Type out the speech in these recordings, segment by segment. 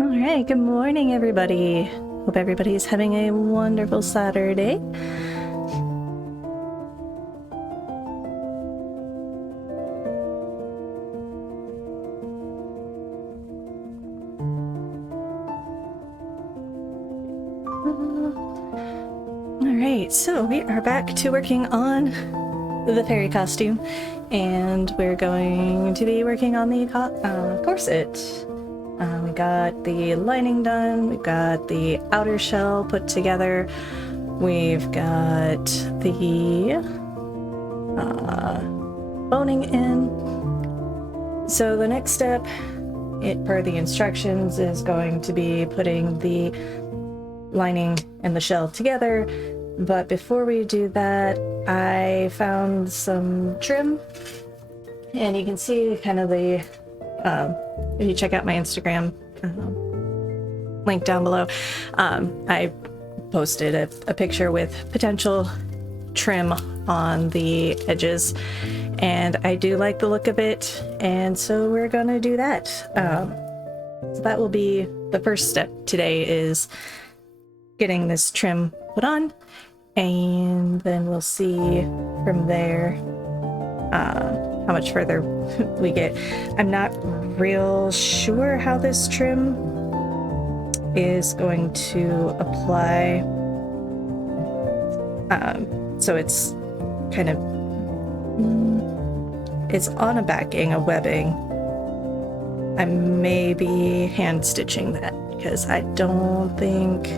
All right, good morning, everybody. Hope everybody's having a wonderful Saturday. All right, so we are back to working on the fairy costume, and we're going to be working on the corset. We got the lining done, we've got the outer shell put together, we've got the boning in. So the next step, per the instructions, is going to be putting the lining and the shell together. But before we do that, I found some trim, and you can see kind of the if you check out my Instagram, link down below, I posted a picture with potential trim on the edges, and I do like the look of it, and so we're gonna do that. So that will be the first step today, is getting this trim put on, and then we'll see from there how much further we get. I'm not real sure how this trim is going to apply. So it's kind of, it's on a backing, a webbing. I may be hand stitching that because I don't think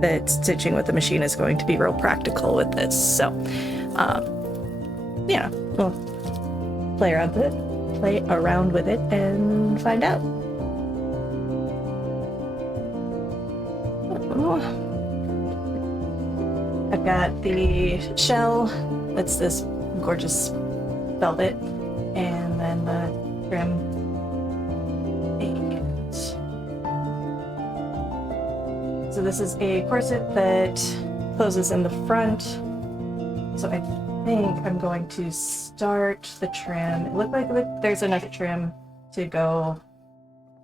that stitching with the machine is going to be real practical with this. So, yeah, we'll play around with it and find out. I've got the shell, that's this gorgeous velvet, and then the trim. And so this is a corset that closes in the front. So I think I'm going to start the trim. It looked like there's enough trim to go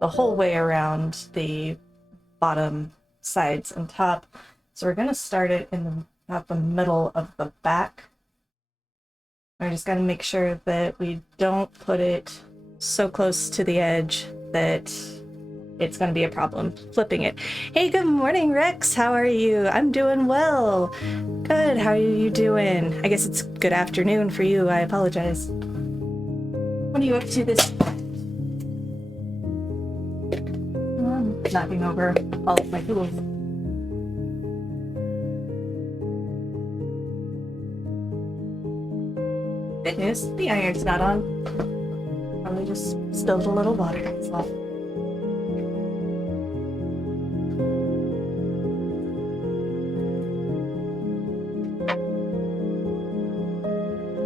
the whole way around the bottom, sides, and top. So we're going to start it in about the middle of the back. We're just going to make sure that we don't put it so close to the edge that it's going to be a problem flipping it. Hey, good morning, Rex. How are you? I'm doing well. Good. How are you doing? I guess it's good afternoon for you. I apologize. What are you up to this? I'm knocking over all of my tools. Good news, the iron's not on. Probably just spilled a little water. That's all.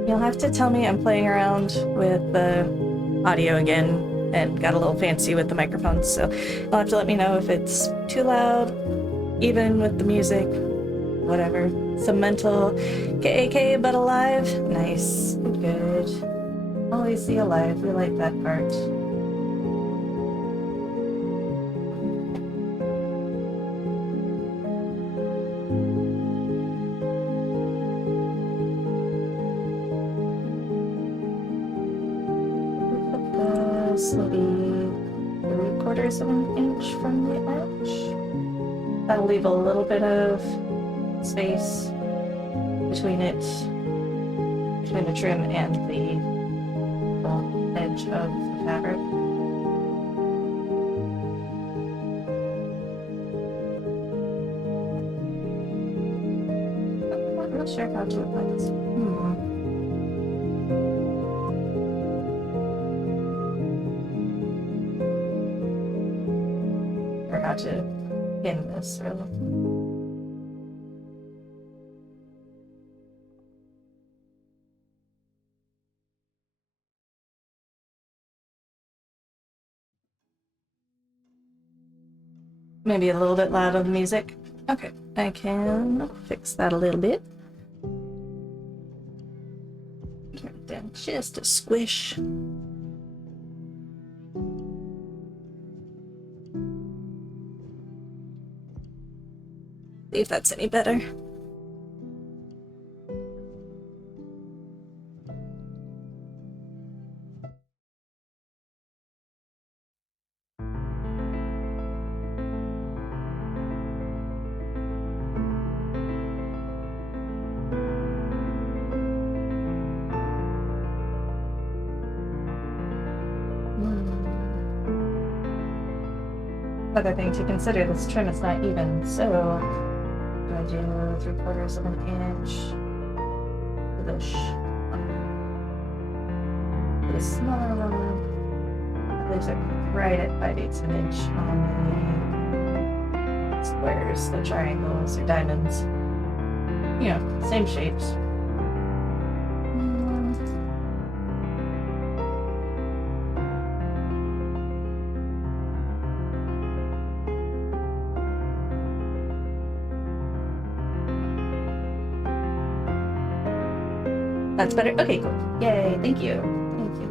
You'll have to tell me. I'm playing around with the audio again and got a little fancy with the microphones, so you'll have to let me know if it's too loud, even with the music, whatever. Some mental KAK but alive. Nice. Good. Always see alive. We like that part. This will be 3/4 of an inch from the edge. That'll leave a little bit of space between it, between the trim and the edge of the fabric. I'm not sure how to apply this. Or how to pin this, really. Maybe a little bit loud on the music. Okay, I can fix that a little bit. Turn it down just a squish. See if that's any better. other thing to consider, this trim is not even, so do I do 3/4 of an inch for the smaller one? That leaves it right at 5/8 of an inch on the squares, the triangles or diamonds. You know, same shapes. That's better. Okay, cool. Yay, thank you. Thank you.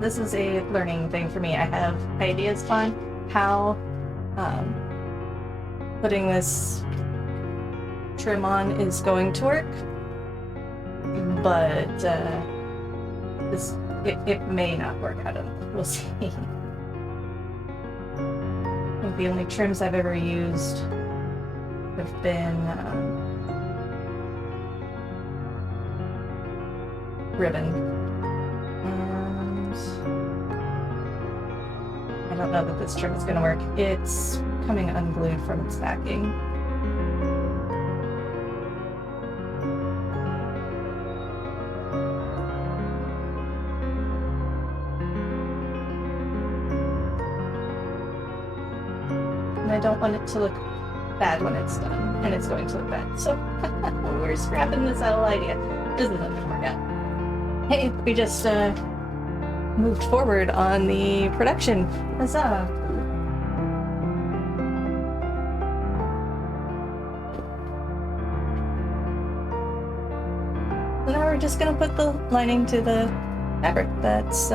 This is a learning thing for me. I have ideas on how putting this trim on is going to work. But it may not work. I don't know. We'll see. I think the only trims I've ever used have been ribbon, and I don't know that this trim is going to work. It's coming unglued from its backing. I don't want it to look bad when it's done, and it's going to look bad. So we're scrapping this whole idea. This isn't going to work out. Hey, we just moved forward on the production. Huzzah! So now we're just going to put the lining to the fabric. That's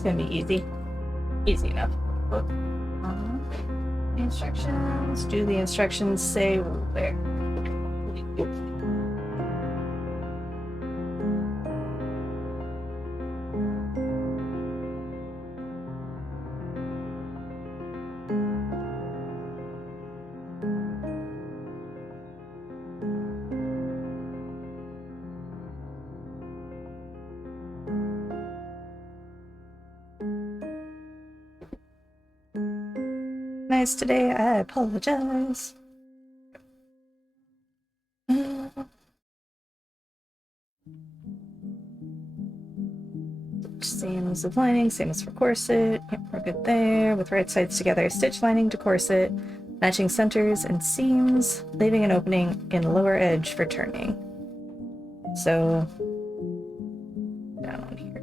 gonna be easy. Easy enough. Instructions. Do the instructions say where? Nice today, I apologize. Same as the lining, same as for corset. Yep, we're good there. With right sides together, stitch lining to corset, matching centers and seams, leaving an opening in lower edge for turning. So, down on here.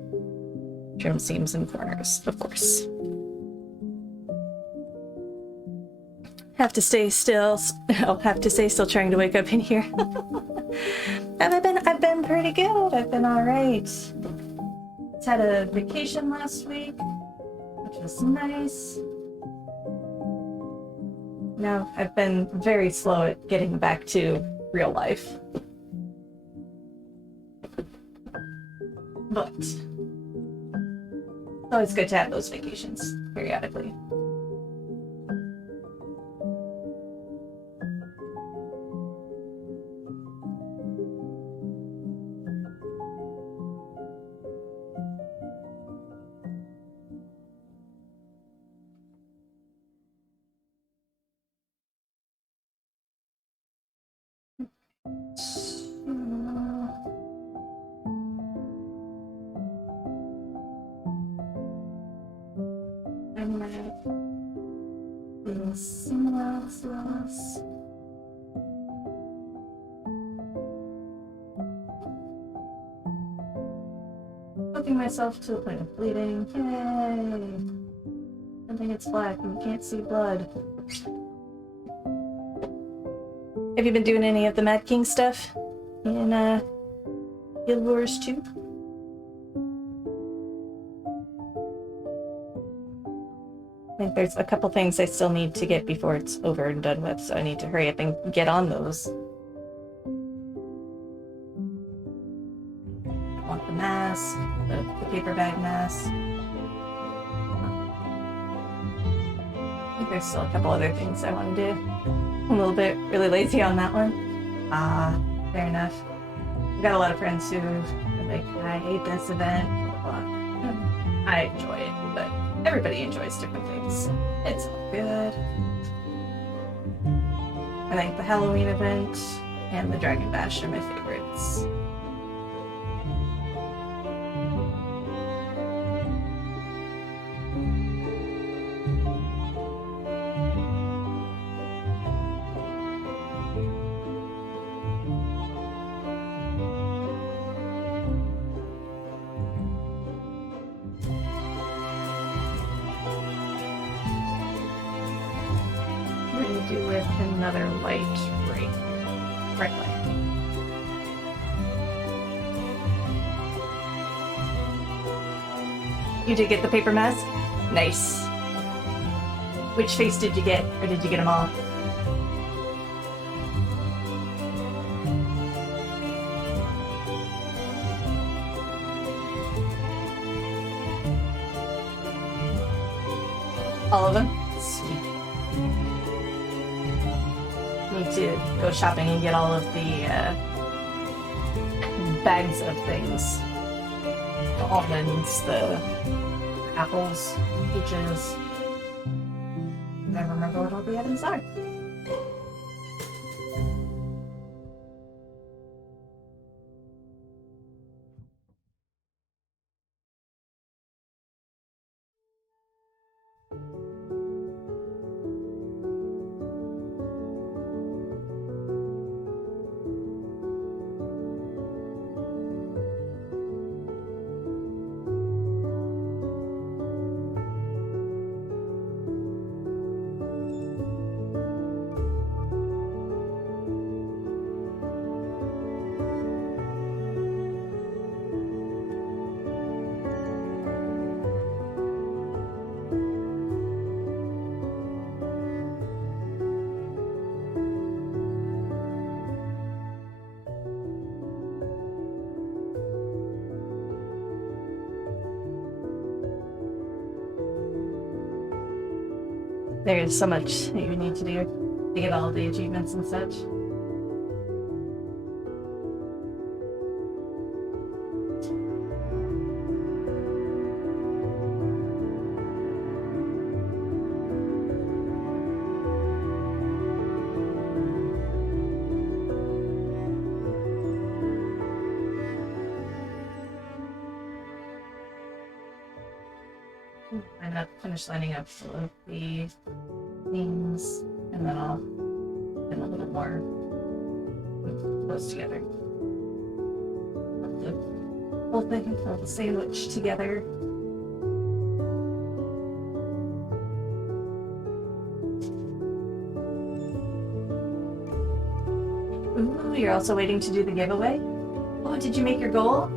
Trim seams and corners, of course. Have to stay still. I'll have to stay still trying to wake up in here. I've been pretty good. I've been all right. Just had a vacation last week, which was nice. No, I've been very slow at getting back to real life. But it's always good to have those vacations periodically. Poking myself to the point of bleeding. Yay! I think it's black and you can't see blood. Have you been doing any of the Mad King stuff in Guild Wars 2? I think there's a couple things I still need to get before it's over and done with, so I need to hurry up and get on those. I want the mask, the paper bag mask. I think there's still a couple other things I want to do. I'm a little bit really lazy on that one. Fair enough. I've got a lot of friends who are like, I hate this event, blah, blah. I enjoy it, but everybody enjoys different things. It's all good. I think the Halloween event and the Dragon Bash are my favorites. Do with another light right here. Bright light. You did get the paper mask? Nice. Which face did you get? Or did you get them all? All of them? Sweet. Need to go shopping and get all of the bags of things. The almonds, the apples, peaches. Never remember what all the items are. There's so much that you need to do to get all of the achievements and such. I'm gonna finish lining up all of the things, and then I'll put a little more close together. Put the whole thing, I'll sandwich together. Ooh, you're also waiting to do the giveaway? Oh, did you make your goal?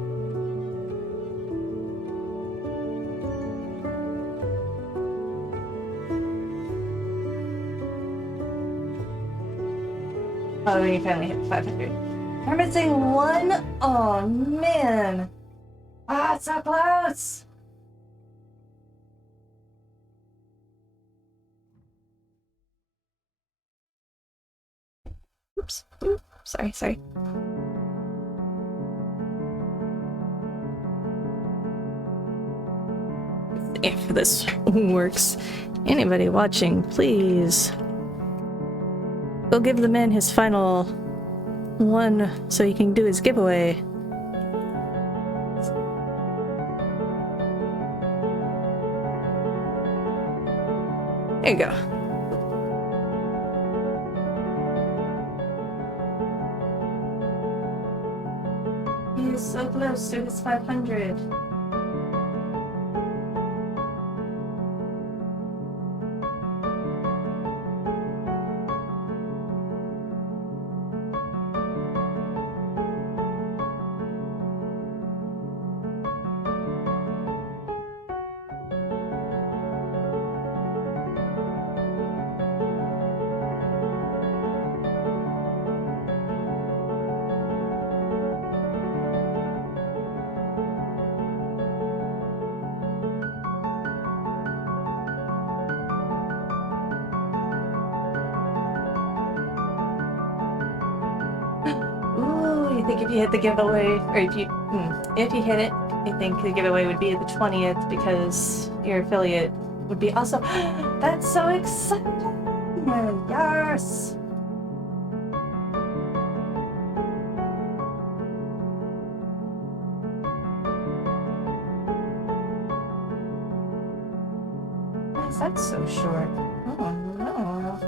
Oh, you finally hit 500. We're missing one? Oh, man. Ah, it's so close. Oops. Oops. Sorry. If this works, anybody watching, please go give the man his final one so he can do his giveaway. There you go. He's so close to his 500. I think if you hit the giveaway, or if you hit it, I think the giveaway would be the 20th because your affiliate would be also. That's so exciting! Yes! Why is that so short? Oh no.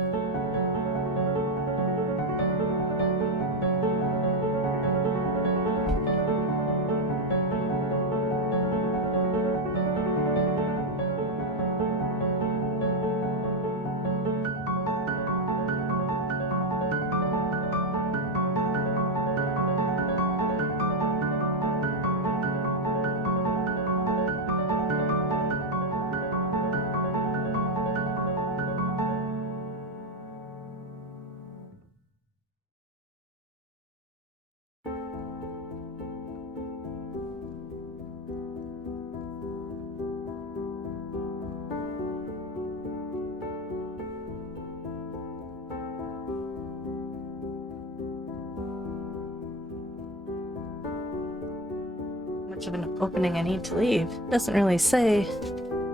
Much of an opening I need to leave. Doesn't really say.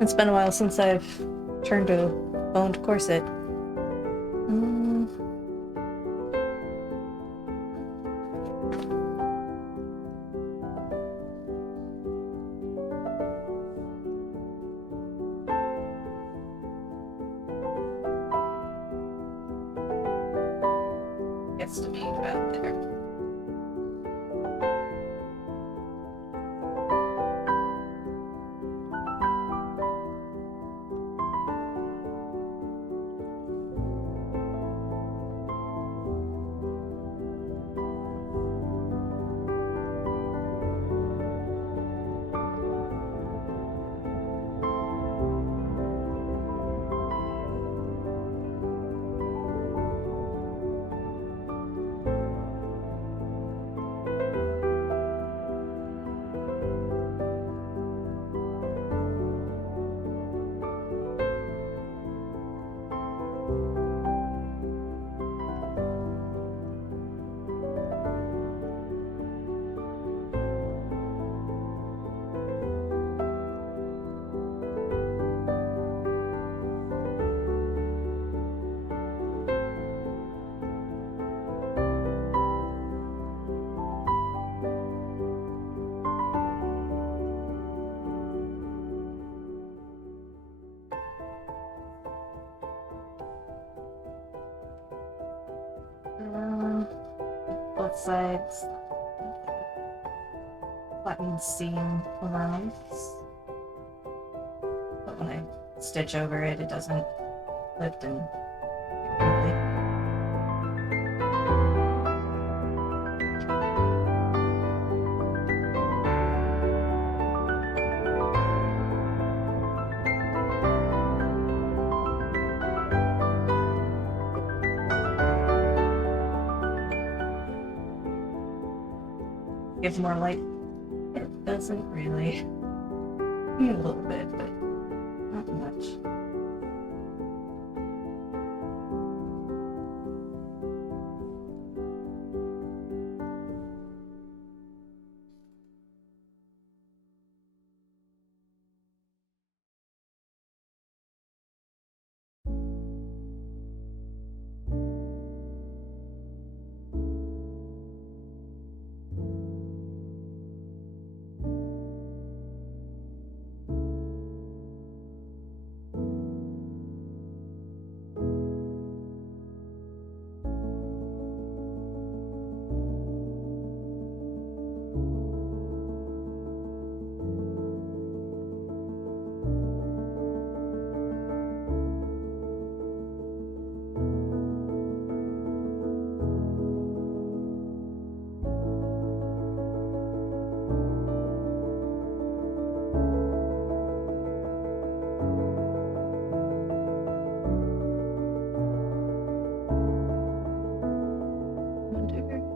It's been a while since I've turned to owned Corset. Gets to be about there. Both sides. Flatten seam around. But when I stitch over it, it doesn't lift and quickly. Gives more light. It doesn't really. A little bit, but not much.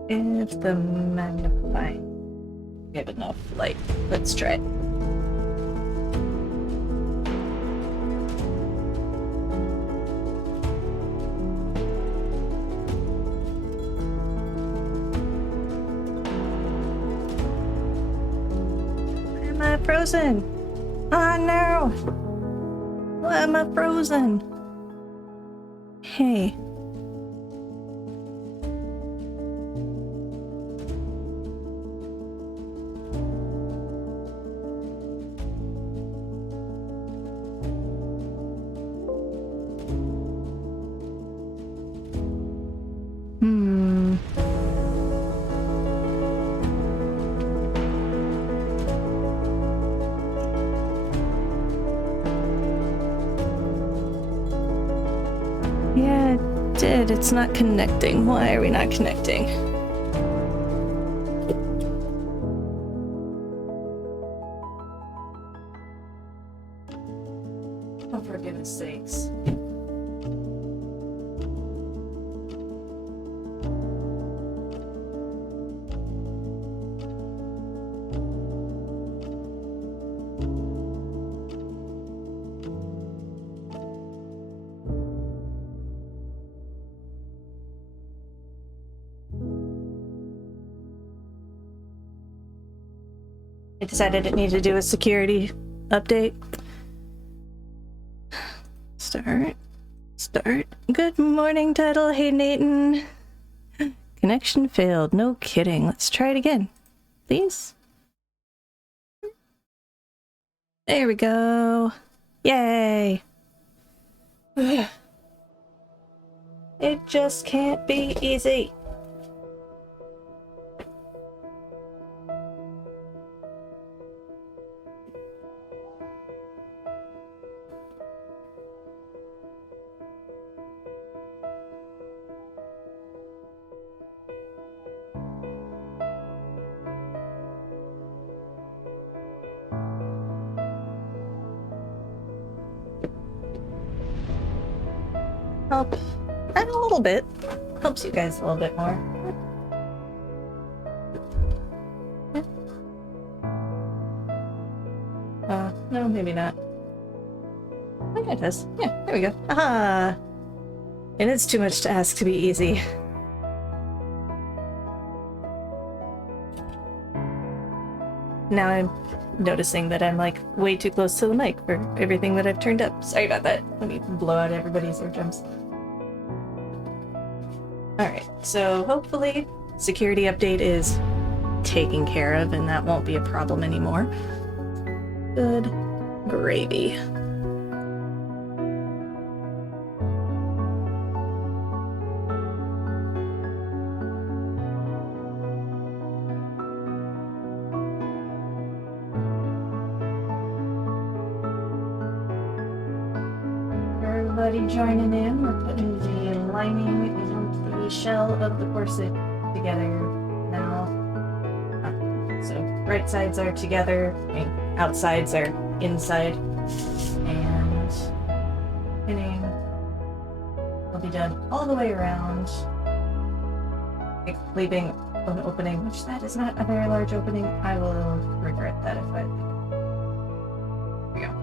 If the magnifying give enough light. Let's try it. frozen. Oh no. Why am I frozen? Hey. Yeah, it did. It's not connecting. Why are we not connecting? Oh, for goodness sakes. I decided it needed to do a security update. Start. Good morning, Tuttle. Hey, Nathan. Connection failed. No kidding. Let's try it again. Please. There we go. Yay. It just can't be easy. Help. And a little bit. Helps you guys a little bit more. No, maybe not. I think it does. Yeah, there we go. Aha! And it's too much to ask to be easy. Now I'm noticing that I'm like way too close to the mic for everything that I've turned up. Sorry about that. Let me blow out everybody's eardrums. Alright, so hopefully security update is taken care of and that won't be a problem anymore. Good gravy. Everybody joining in, we're putting the lining and the shell of the corset together now. So right sides are together, outsides are inside, and pinning will be done all the way around, leaving an opening, which that is not a very large opening. I will regret that if I... There we go.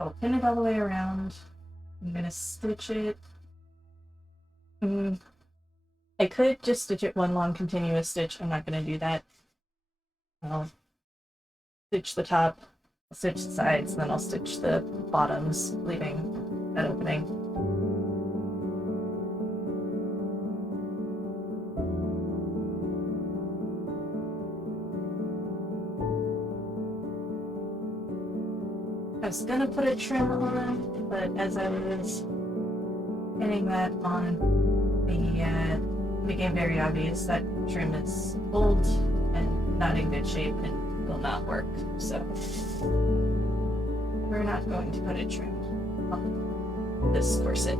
I'll pin it all the way around. I'm gonna stitch it. I could just stitch it one long continuous stitch. I'm not gonna do that. I'll stitch the top, I'll stitch the sides, and then I'll stitch the bottoms, leaving that opening. I was gonna put a trim on, but as I was pinning that on, it became very obvious that trim is old and not in good shape and will not work. So we're not going to put a trim on this corset.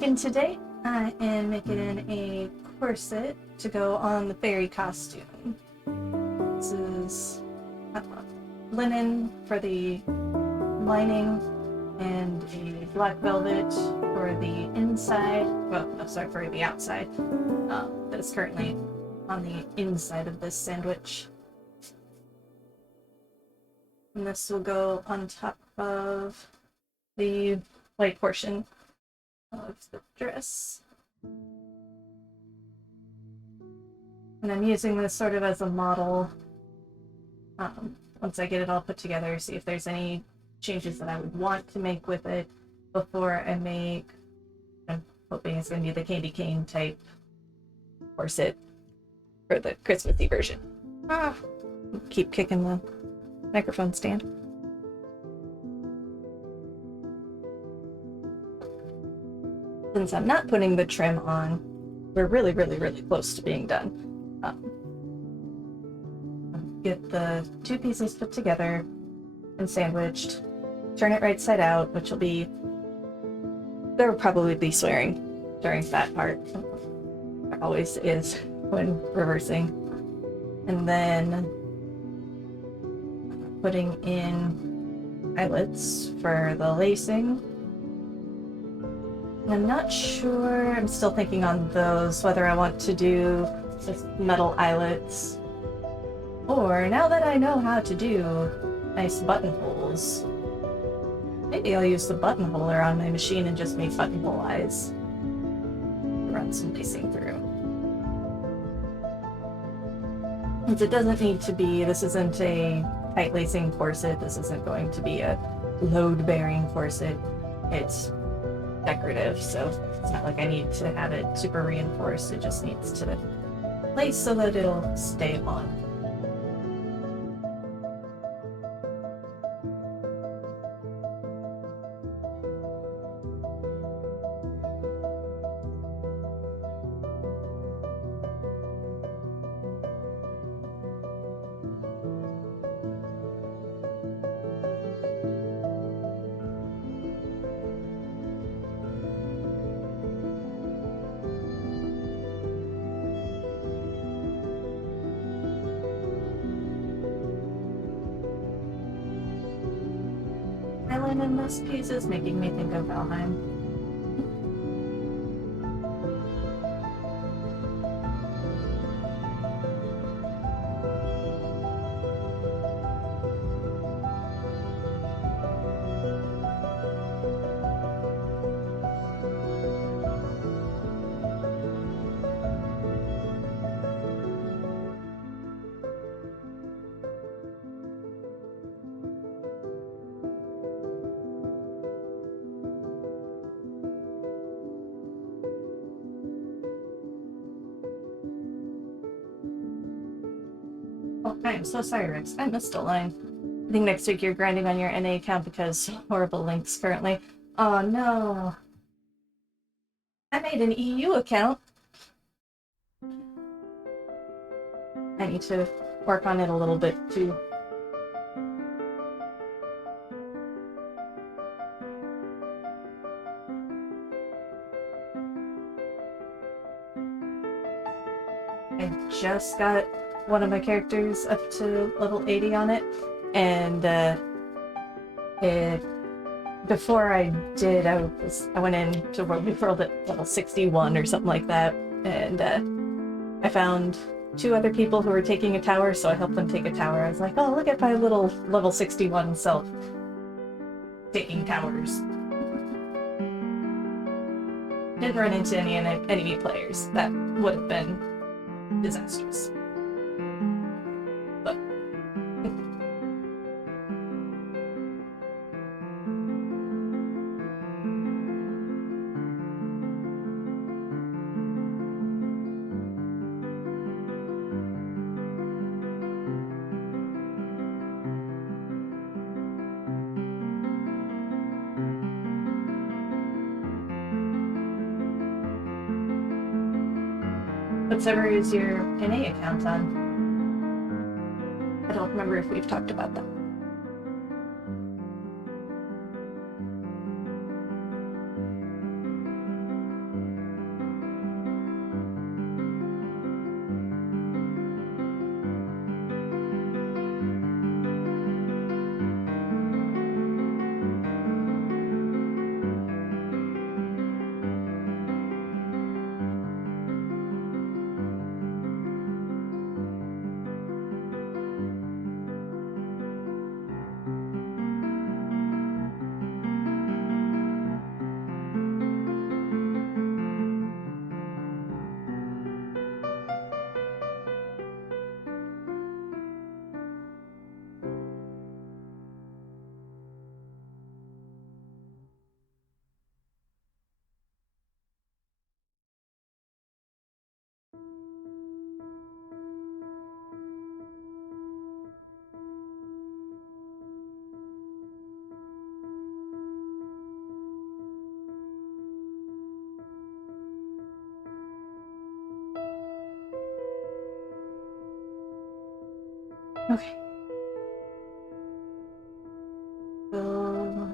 making today? I am making a corset to go on the fairy costume. This is linen for the lining and a black velvet for the inside. Well, no, sorry, for the outside. That is currently on the inside of this sandwich. And this will go on top of the white portion of the dress. And I'm using this sort of as a model. Once I get it all put together, see if there's any changes that I would want to make with it before I make, I'm hoping it's going to be the candy cane type corset for the Christmassy version. Keep kicking the microphone stand. Since I'm not putting the trim on, we're really, really, really close to being done. Get the two pieces put together and sandwiched, turn it right side out, which will be, there will probably be swearing during that part. There always is when reversing. And then putting in eyelets for the lacing. I'm not sure, I'm still thinking on those, whether I want to do just metal eyelets, or now that I know how to do nice buttonholes, maybe I'll use the buttonholer on my machine and just make buttonhole eyes. Run some lacing through. Since it doesn't need to be, this isn't a tight lacing corset, this isn't going to be a load-bearing corset, it's decorative, so it's not like I need to have it super reinforced, it just needs to lace so that it'll stay on. Island in this piece is making me think of Valheim. Oh, I am so sorry, Rex. I missed a line. I think next week you're grinding on your NA account because horrible links currently. Oh no. I made an EU account. I need to work on it a little bit too. I just got one of my characters up to level 80 on it, and before I did, I went into World at level 61 or something like that, and I found two other people who were taking a tower, so I helped them take a tower. I was like, oh, look at my little level 61 self taking towers. Didn't run into any enemy players. That would have been disastrous. But what server is your NA account on? I don't remember if we've talked about that. Okay. So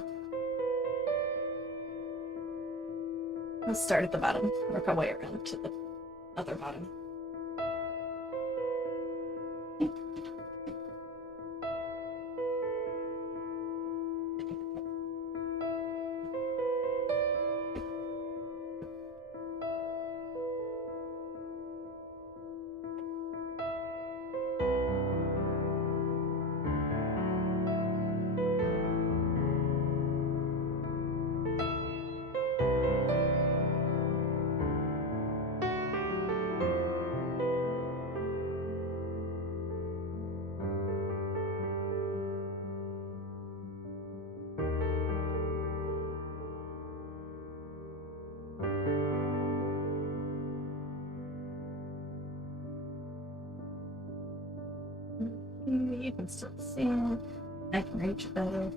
let's start at the bottom, work our way around to the other bottom. You can still see it. I can reach better.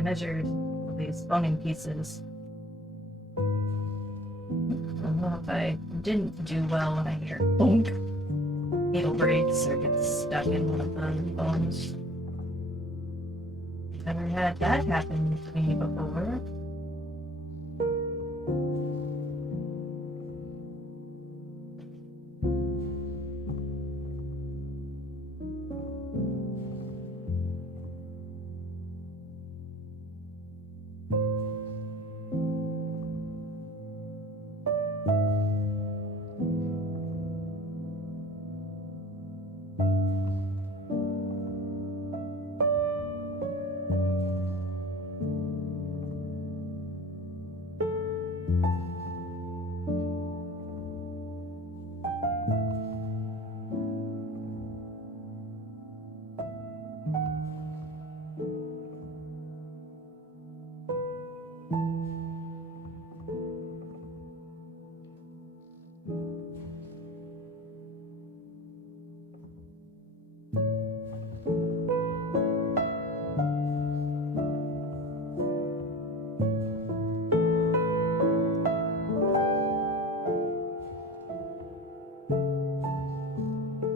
I measured all these boning pieces. I don't know if I didn't do well when I hear bonk. Needle breaks or gets stuck in one of the bones. Never had that happen to me before.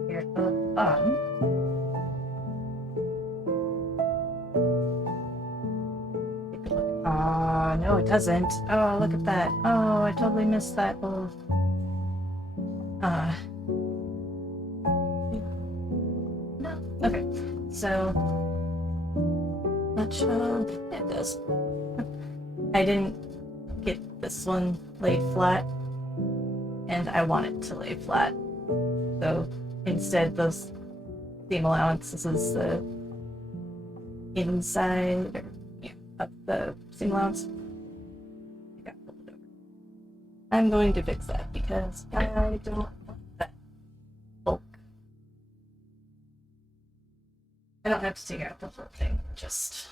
Here at the bottom. No, it doesn't. Oh, look at that. Oh, I totally missed that little. No. Okay. So, not sure. It does. I didn't get this one laid flat, and I want it to lay flat. So, instead, those seam allowance, this is the inside, or, yeah, of the seam allowance. I'm going to fix that because I don't want that bulk. I don't have to take out the whole thing, just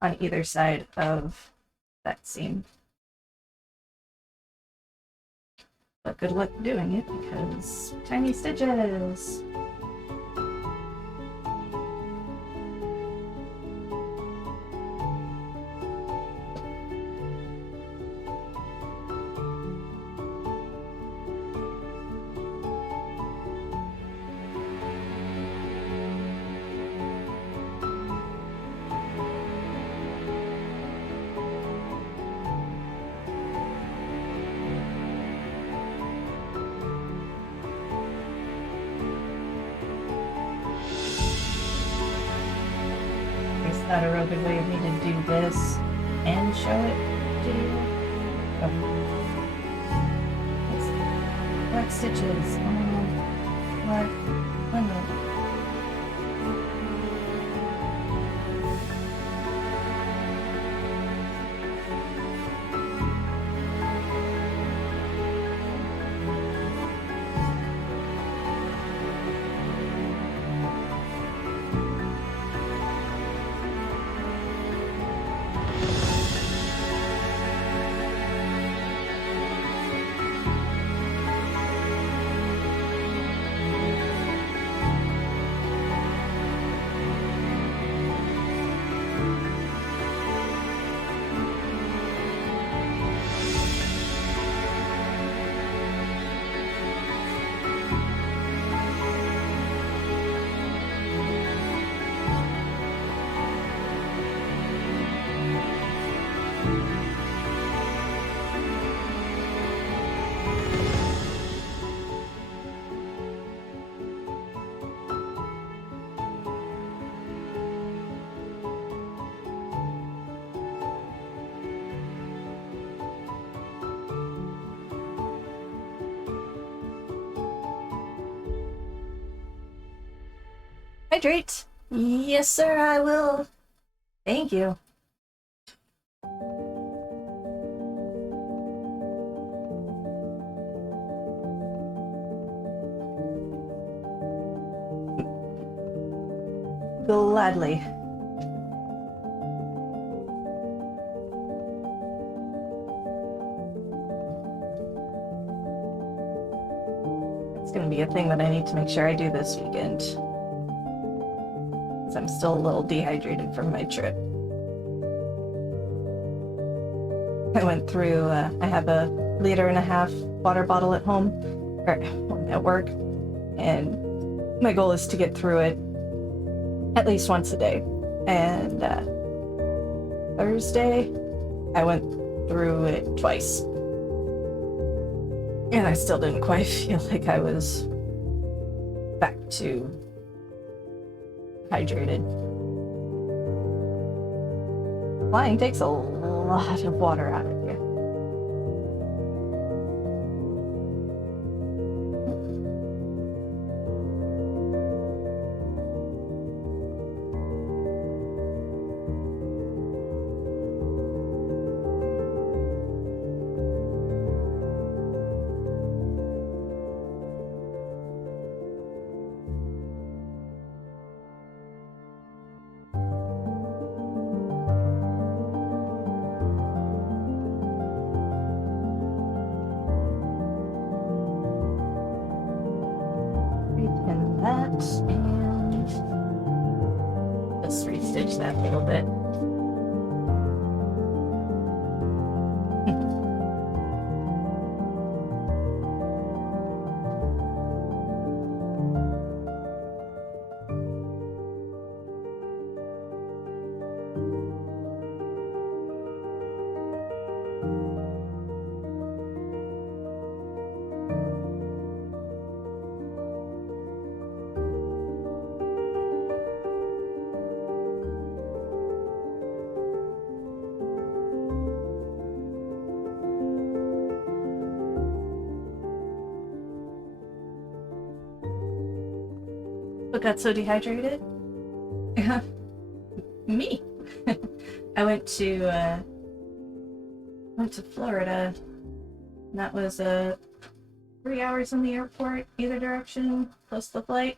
on either side of that seam. But good luck doing it because tiny stitches. Not a real good way of me to do this and show it to you. Oh. Black stitches. Black. Hydrate. Yes, sir, I will. Thank you. Gladly. It's gonna be a thing that I need to make sure I do this weekend. I'm still a little dehydrated from my trip. I went through, I have a 1.5 liter water bottle at home, or at work, and my goal is to get through it at least once a day. And Thursday, I went through it twice. And I still didn't quite feel like I was back to hydrated. Flying takes a lot of water out of you. Repin that and just restitch that a little bit. What got so dehydrated? Me. I went to Florida. And that was 3 hours in the airport, either direction, plus the flight.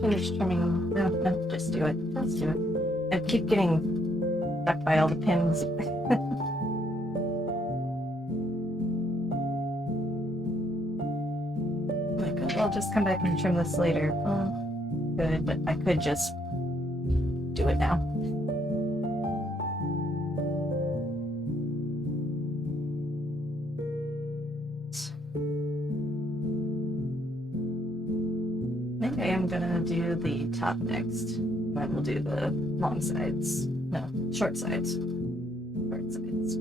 Finish trimming. No, just do it. Let's do it. I keep getting stuck by all the pins. Like, I'll just come back and trim this later. Good, but I could just do it now. I think I am gonna do the top next. Then we'll do the long sides. No, short sides. Short sides.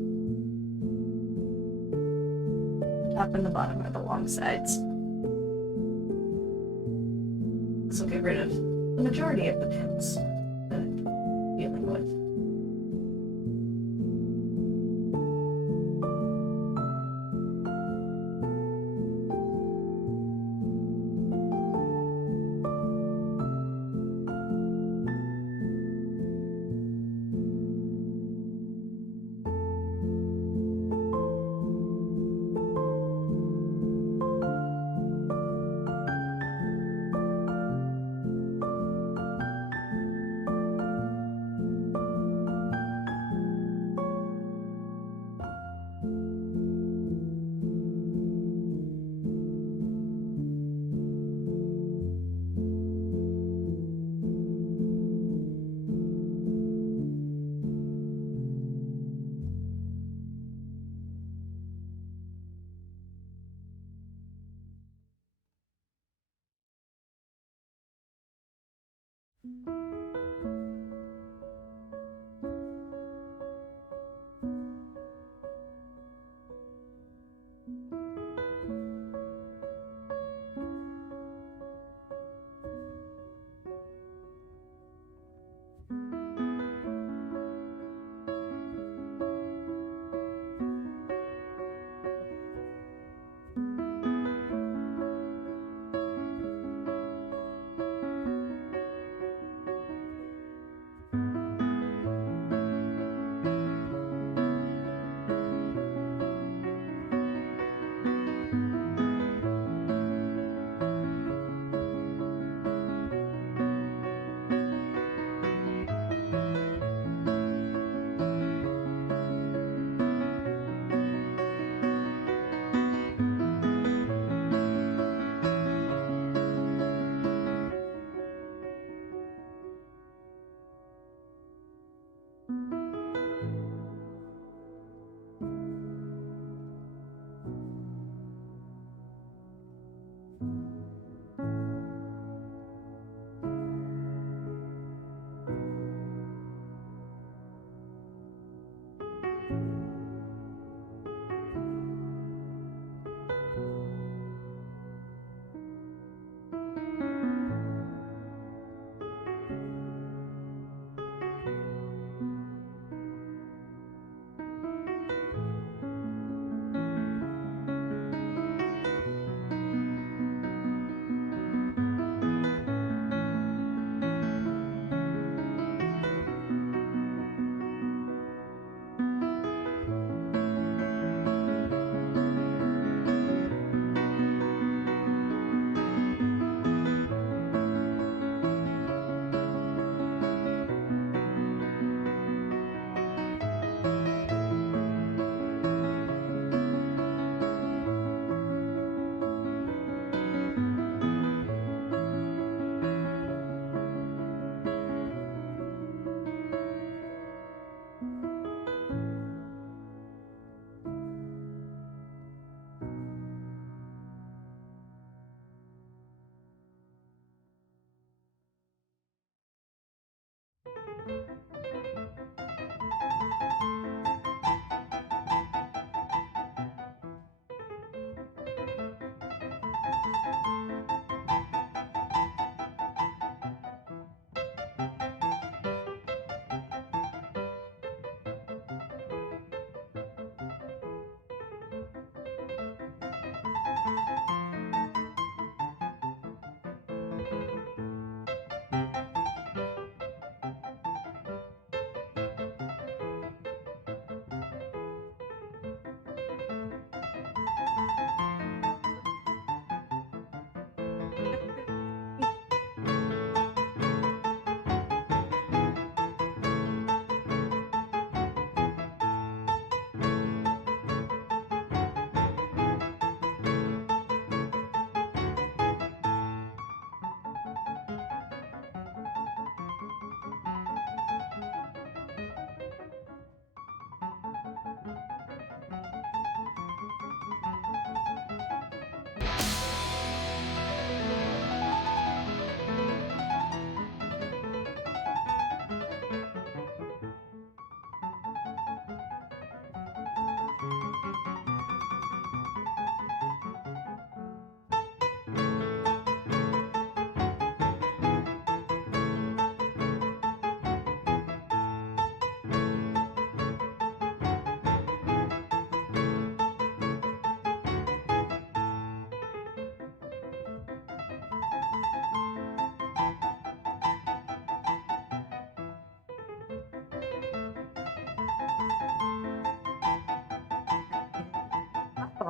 The top and the bottom are the long sides. This will get rid of the majority of the pins that I'm dealing with.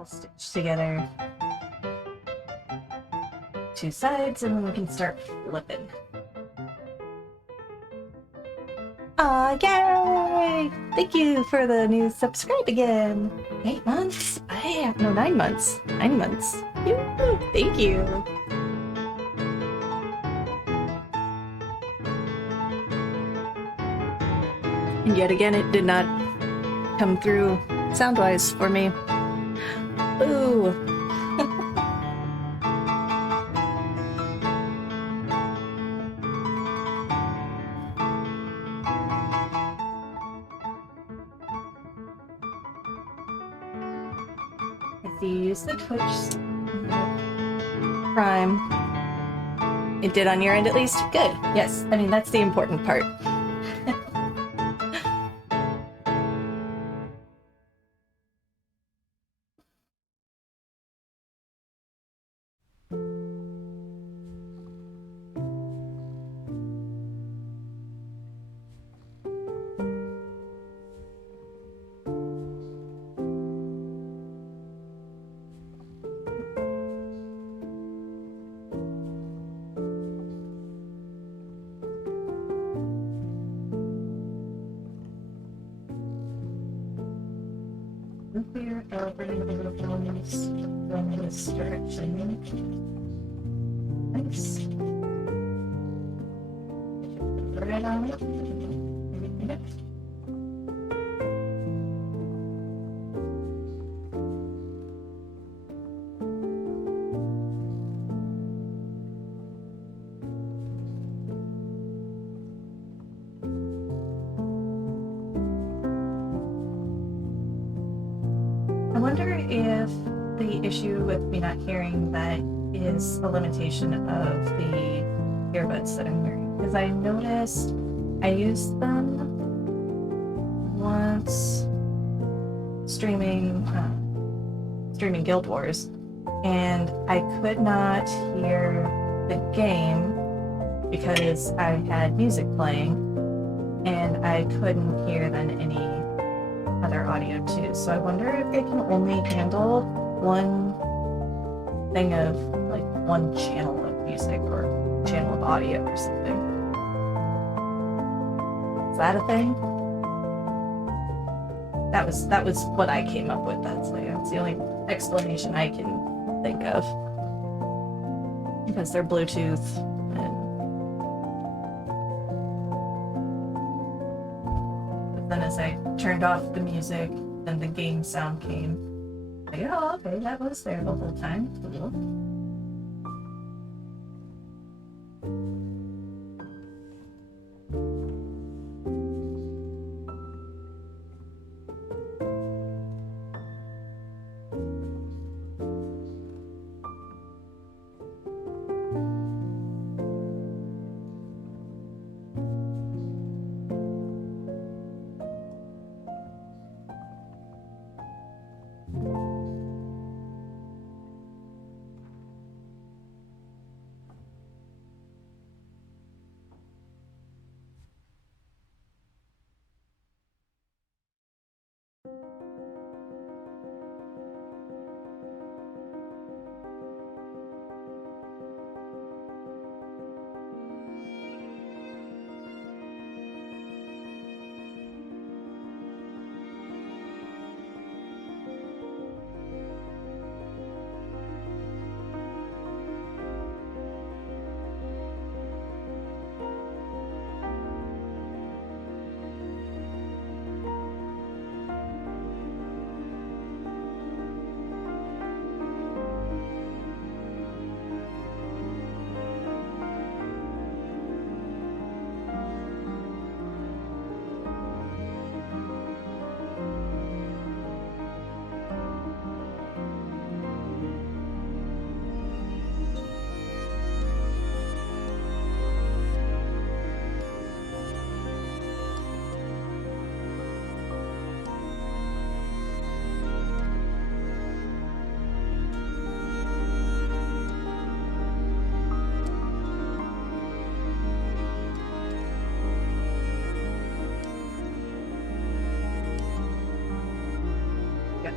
I'll stitch together 2 sides and then we can start flipping. Aw, yay! Thank you for the new subscribe again. 8 months? No, 9 months. 9 months. Yoo-hoo, thank you. And yet again, it did not come through sound-wise for me. Ooh. I see you use the Twitch Prime. It did on your end at least? Good. Yes. I mean, that's the important part. Clear over the films from this direction. Nice. Right on it. Yep. I wonder if the issue with me not hearing that is a limitation of the earbuds that I'm wearing. Because I noticed I used them once streaming Guild Wars, and I could not hear the game because I had music playing, and I couldn't hear then any other audio too. So I wonder if it can only handle one thing of like one channel of music or channel of audio or something. Is that a thing? That was what I came up with. That's the only explanation I can think of. Because they're Bluetooth and then as I turned off the music, then the game sound came. Like, oh, okay, that was there the whole time. Cool.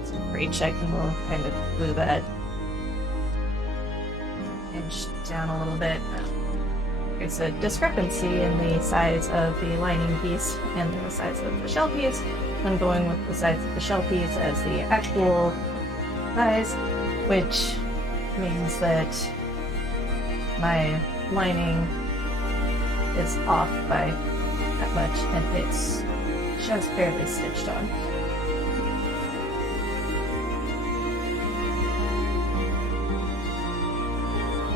So for each second, we'll kind of glue that edge down a little bit. There's a discrepancy in the size of the lining piece and the size of the shell piece. I'm going with the size of the shell piece as the actual size, which means that my lining is off by that much, and it's just barely stitched on.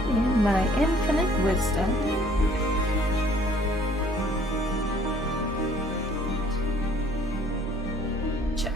In my infinite wisdom, check.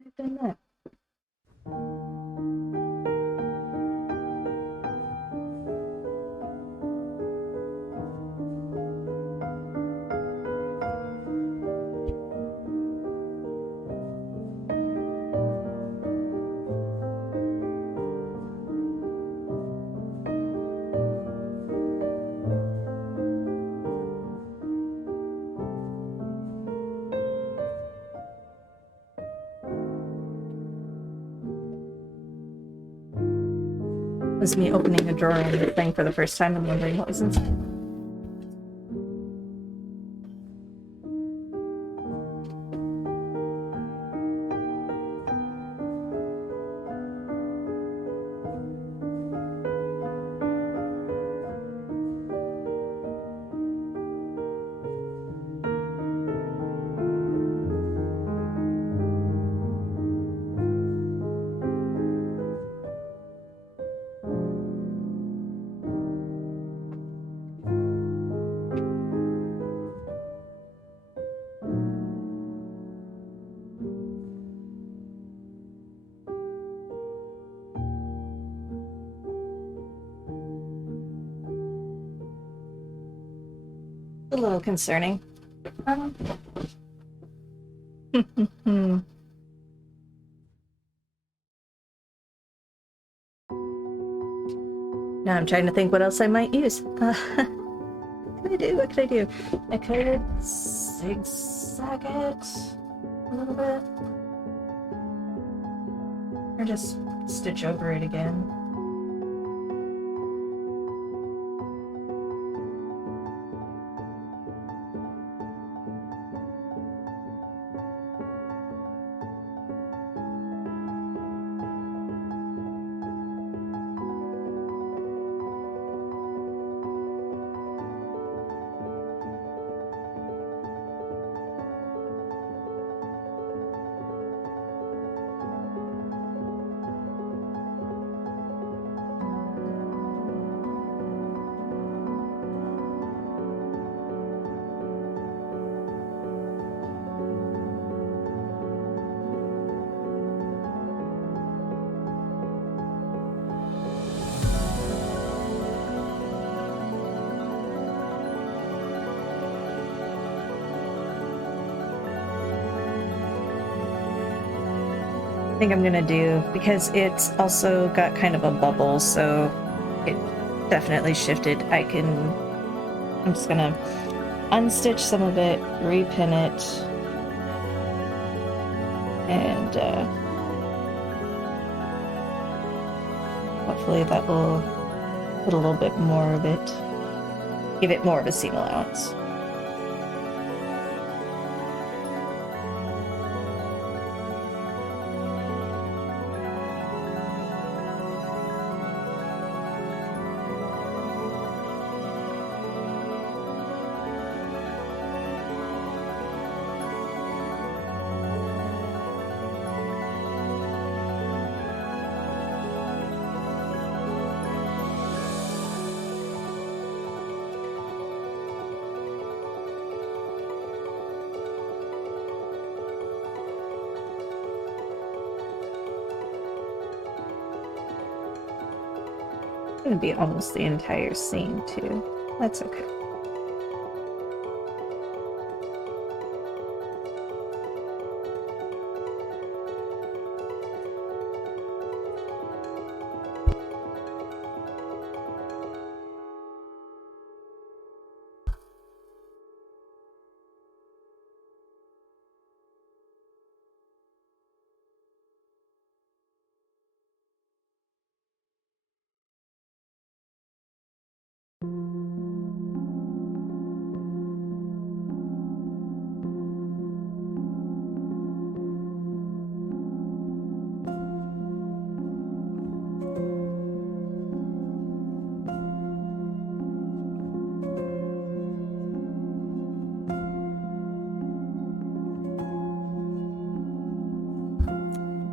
I've done that. It was me opening a drawer in the thing for the first time and wondering what was inside. A little concerning. Now I'm trying to think what else I might use. What could I do? What could I do? I could zigzag it a little bit. Or just stitch over it again. I think I'm gonna do, because it's also got kind of a bubble, so it definitely shifted. I'm just gonna unstitch some of it, repin it, and hopefully that will put a little bit more of it, give it more of a seam allowance. gonna be almost the entire scene too. That's okay.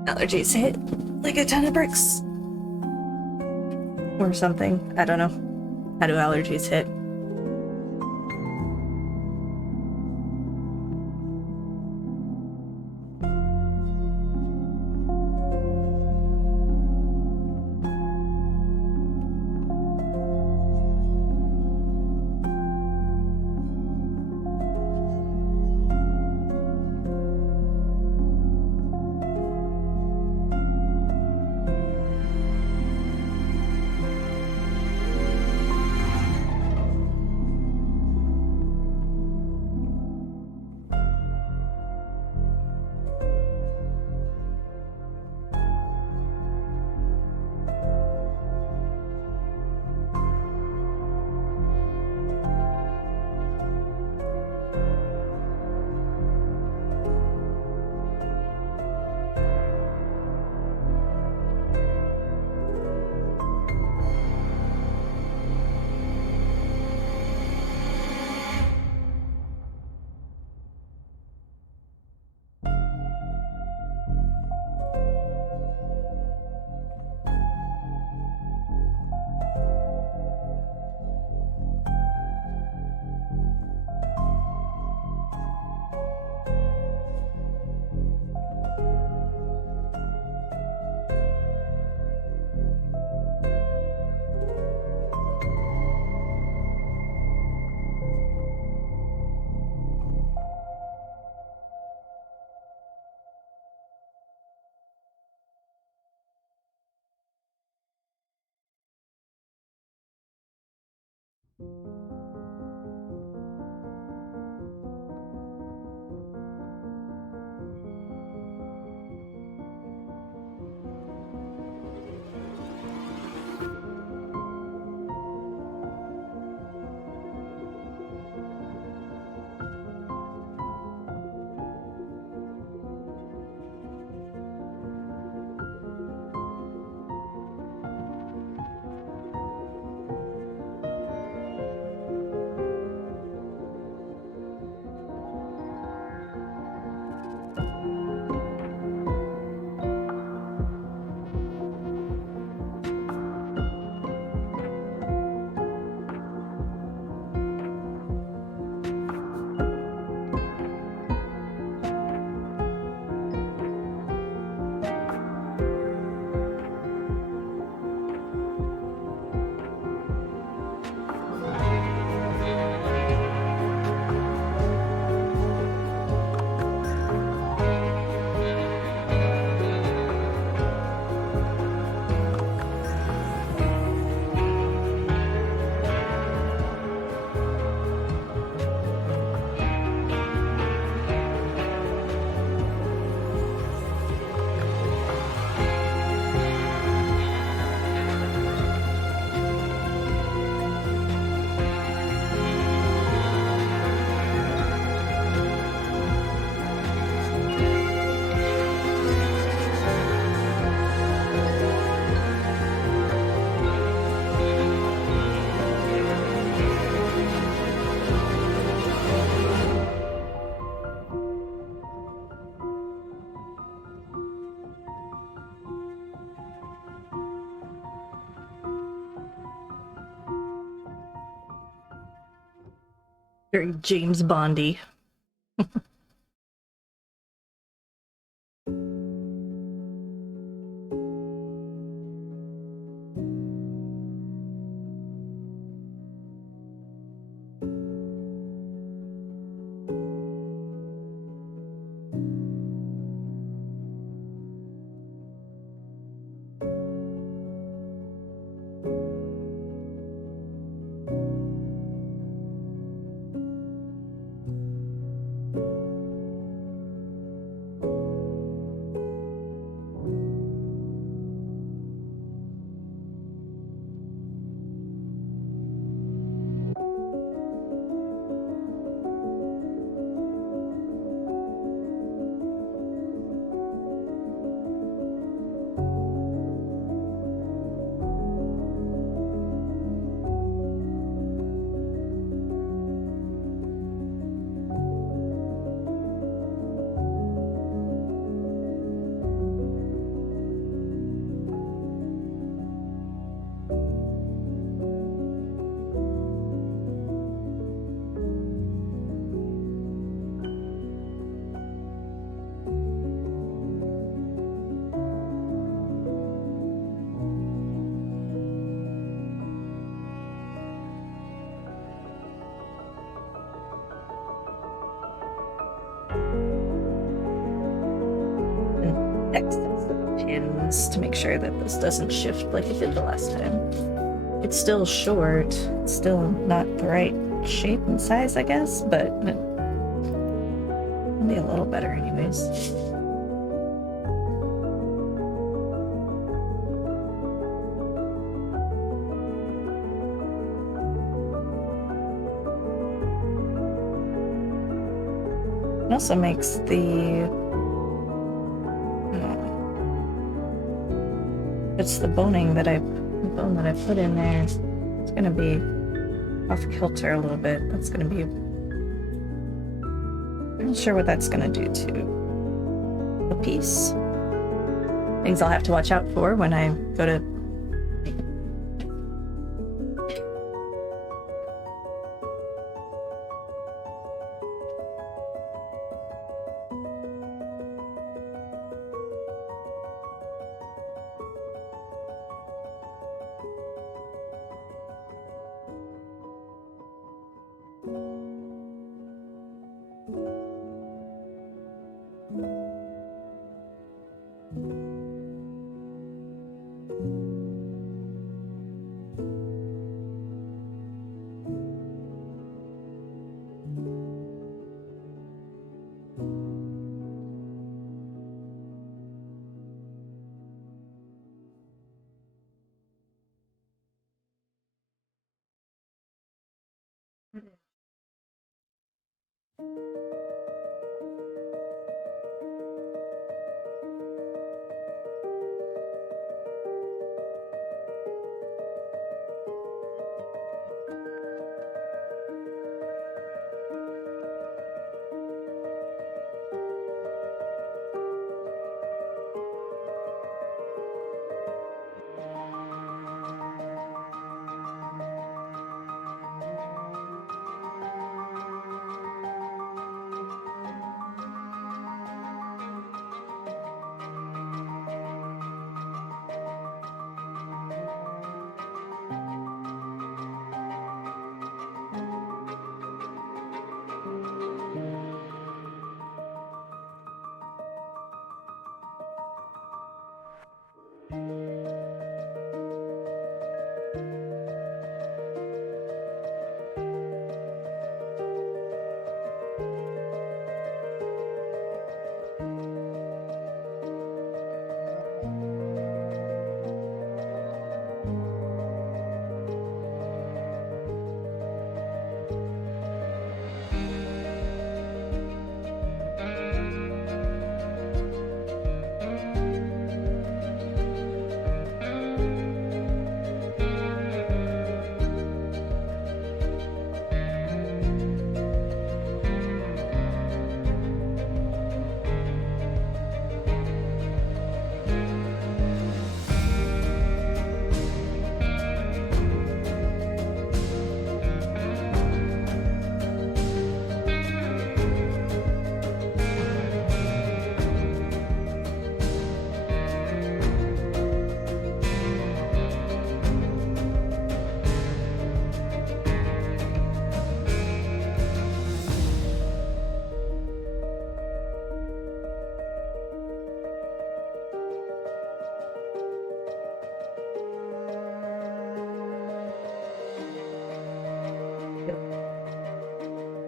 Allergies hit like a ton of bricks. Or something. I don't know. How do allergies hit? Very James Bondy. lines to make sure that this doesn't shift like it did the last time. It's still short, it's still not the right shape and size, I guess, but it'll be a little better anyways. It also makes it's the bone that I put in there. It's gonna be off kilter a little bit. That's gonna be, I'm not sure what that's gonna do to the piece. Things I'll have to watch out for when I go to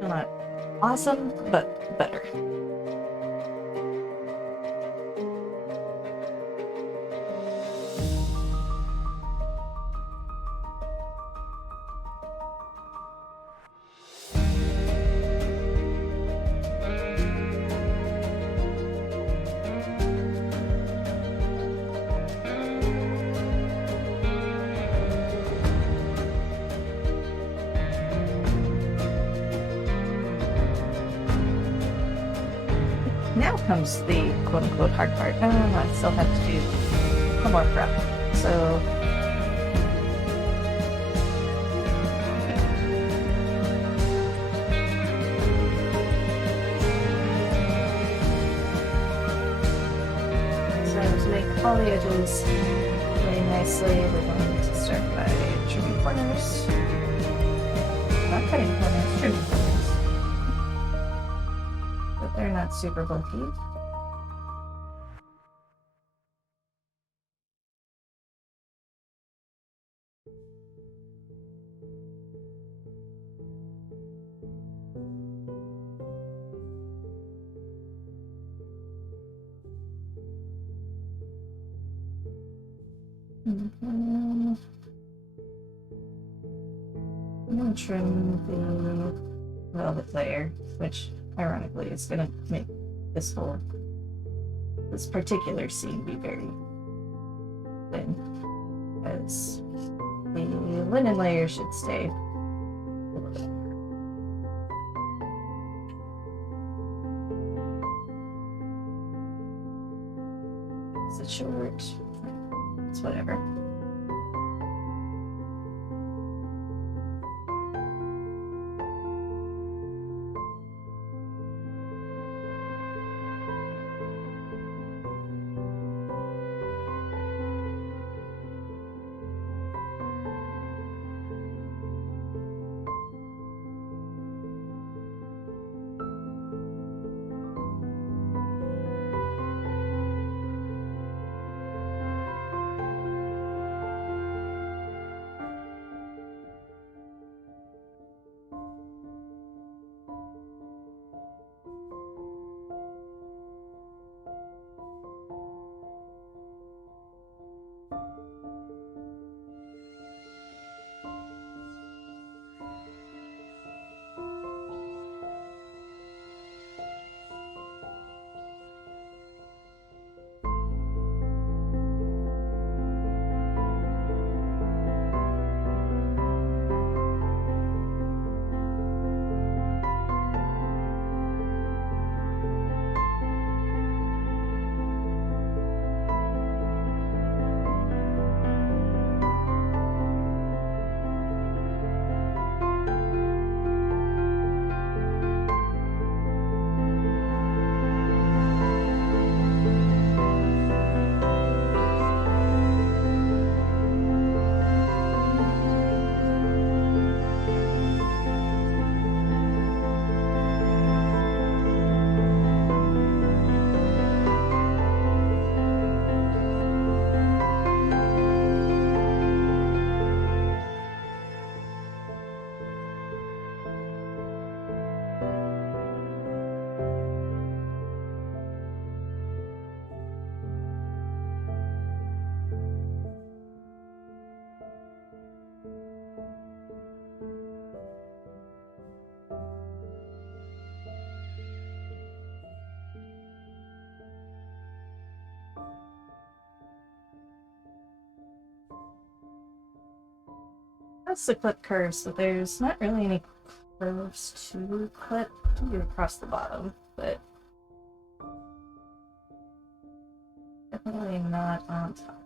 not awesome, but better. Now comes the quote-unquote hard part. No, I still have to do one more prep. So to make all the edges really nicely, we're going to start by trimming corners. Not cutting corners, trimming corners. But they're not super bulky. I'm gonna trim the velvet layer, which ironically is gonna make this particular seam be very thin, because the linen layer should stay a little bit. Is it short? It's whatever. That's the clip curve, so there's not really any curves to clip. Do across the bottom, but definitely not on top.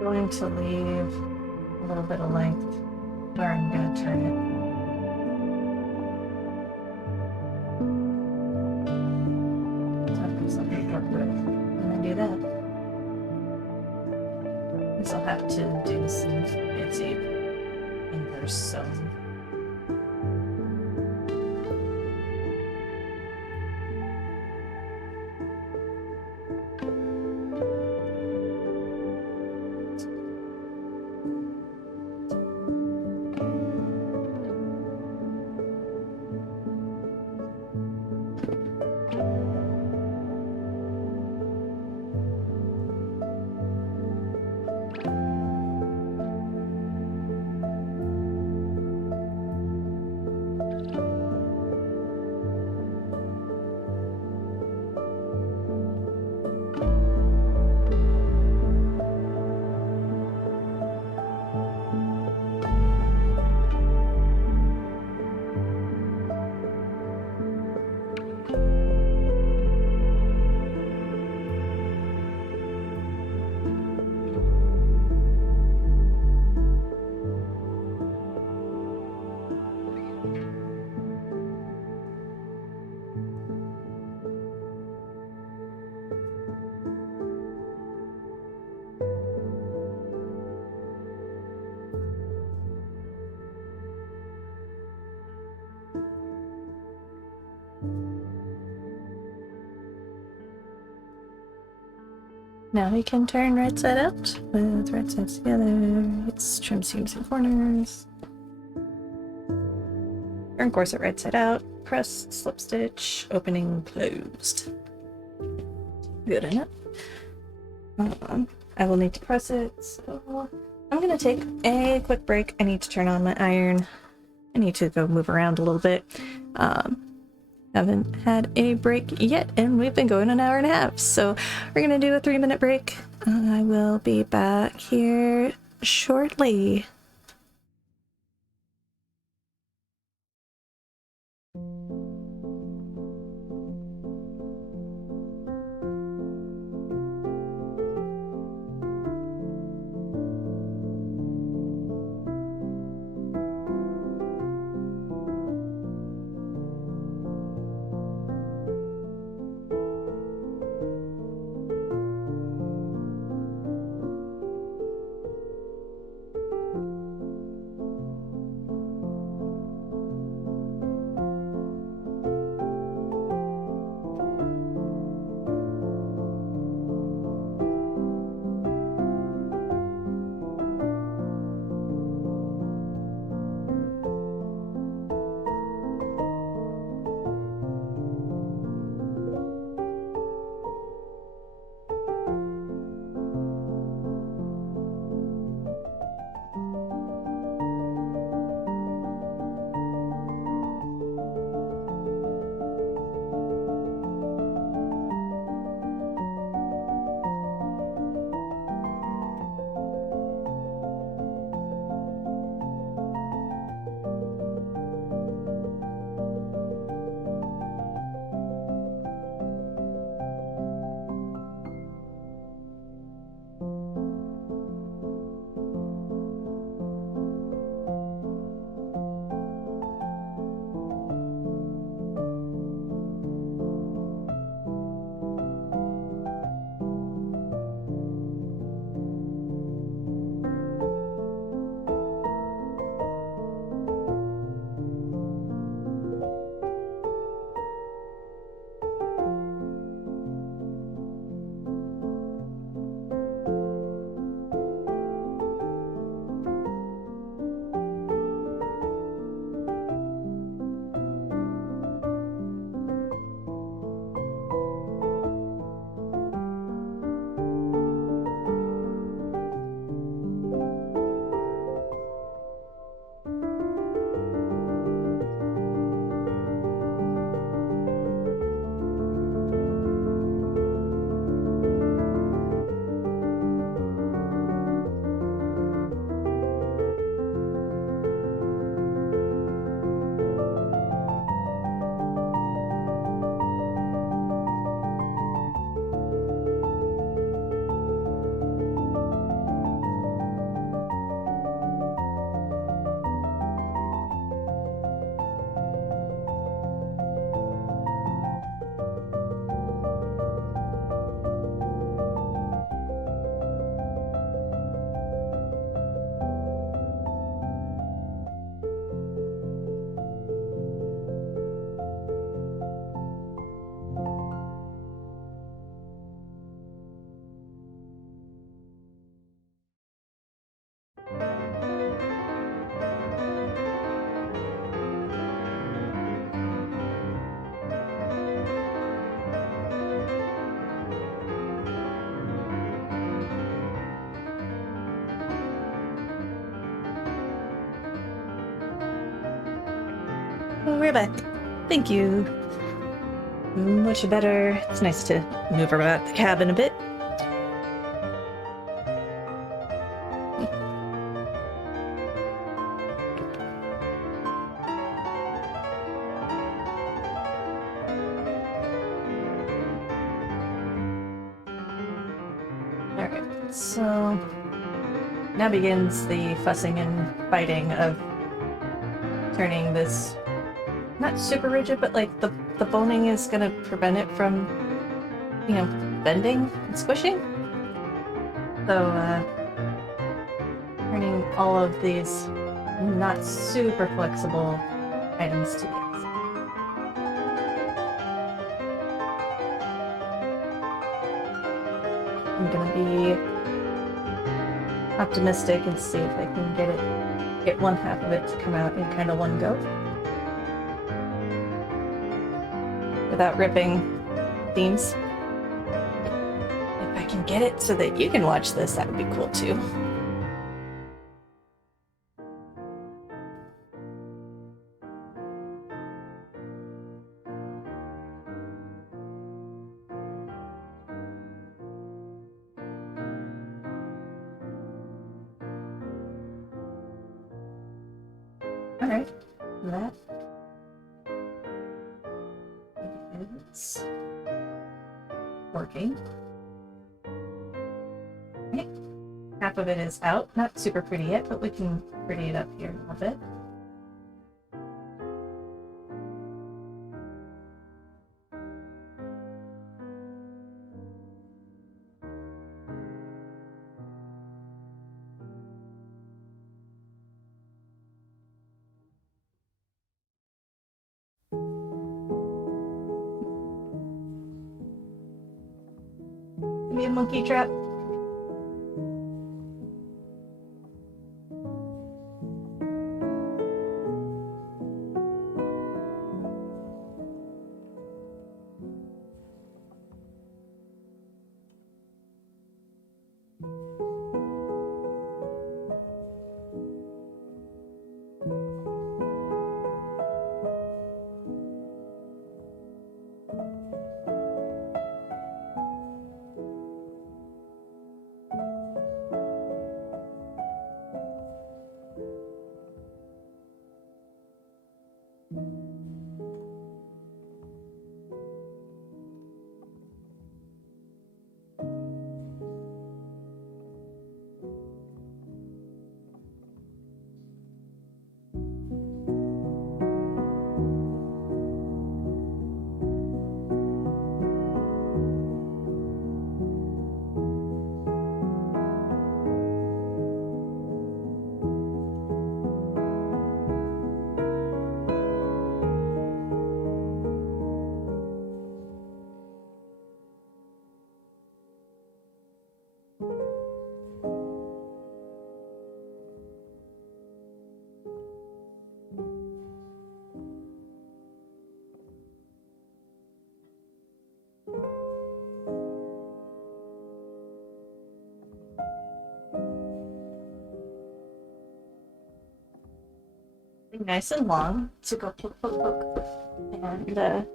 Going to leave a little bit of length where I'm going to turn it. So I've got something to work with when I do that. Because I'll have to do some fancy inverse sewing. Now we can turn right side out with right sides together. Let's trim seams and corners. Turn corset right side out. Press, slip stitch, opening, closed. Good enough. I will need to press it, so I'm gonna take a quick break. I need to turn on my iron. I need to go move around a little bit. Haven't had a break yet, and we've been going an hour and a half, so we're gonna do a 3-minute break. I will be back here shortly. We're back. Thank you. Much better. It's nice to move about the cabin a bit. Alright, so now begins the fussing and fighting of turning this not super rigid, but like the boning is gonna prevent it from, you know, bending and squishing. So turning all of these not super flexible items to this. I'm gonna be optimistic and see if I can get one half of it to come out in kind of one go without ripping themes. If I can get it so that you can watch this, that would be cool too. Alright, that is working. Okay. Half of it is out. Not super pretty yet, but we can pretty it up here a little bit. Give me a monkey trap. Nice and long to go poke, poke, poke, and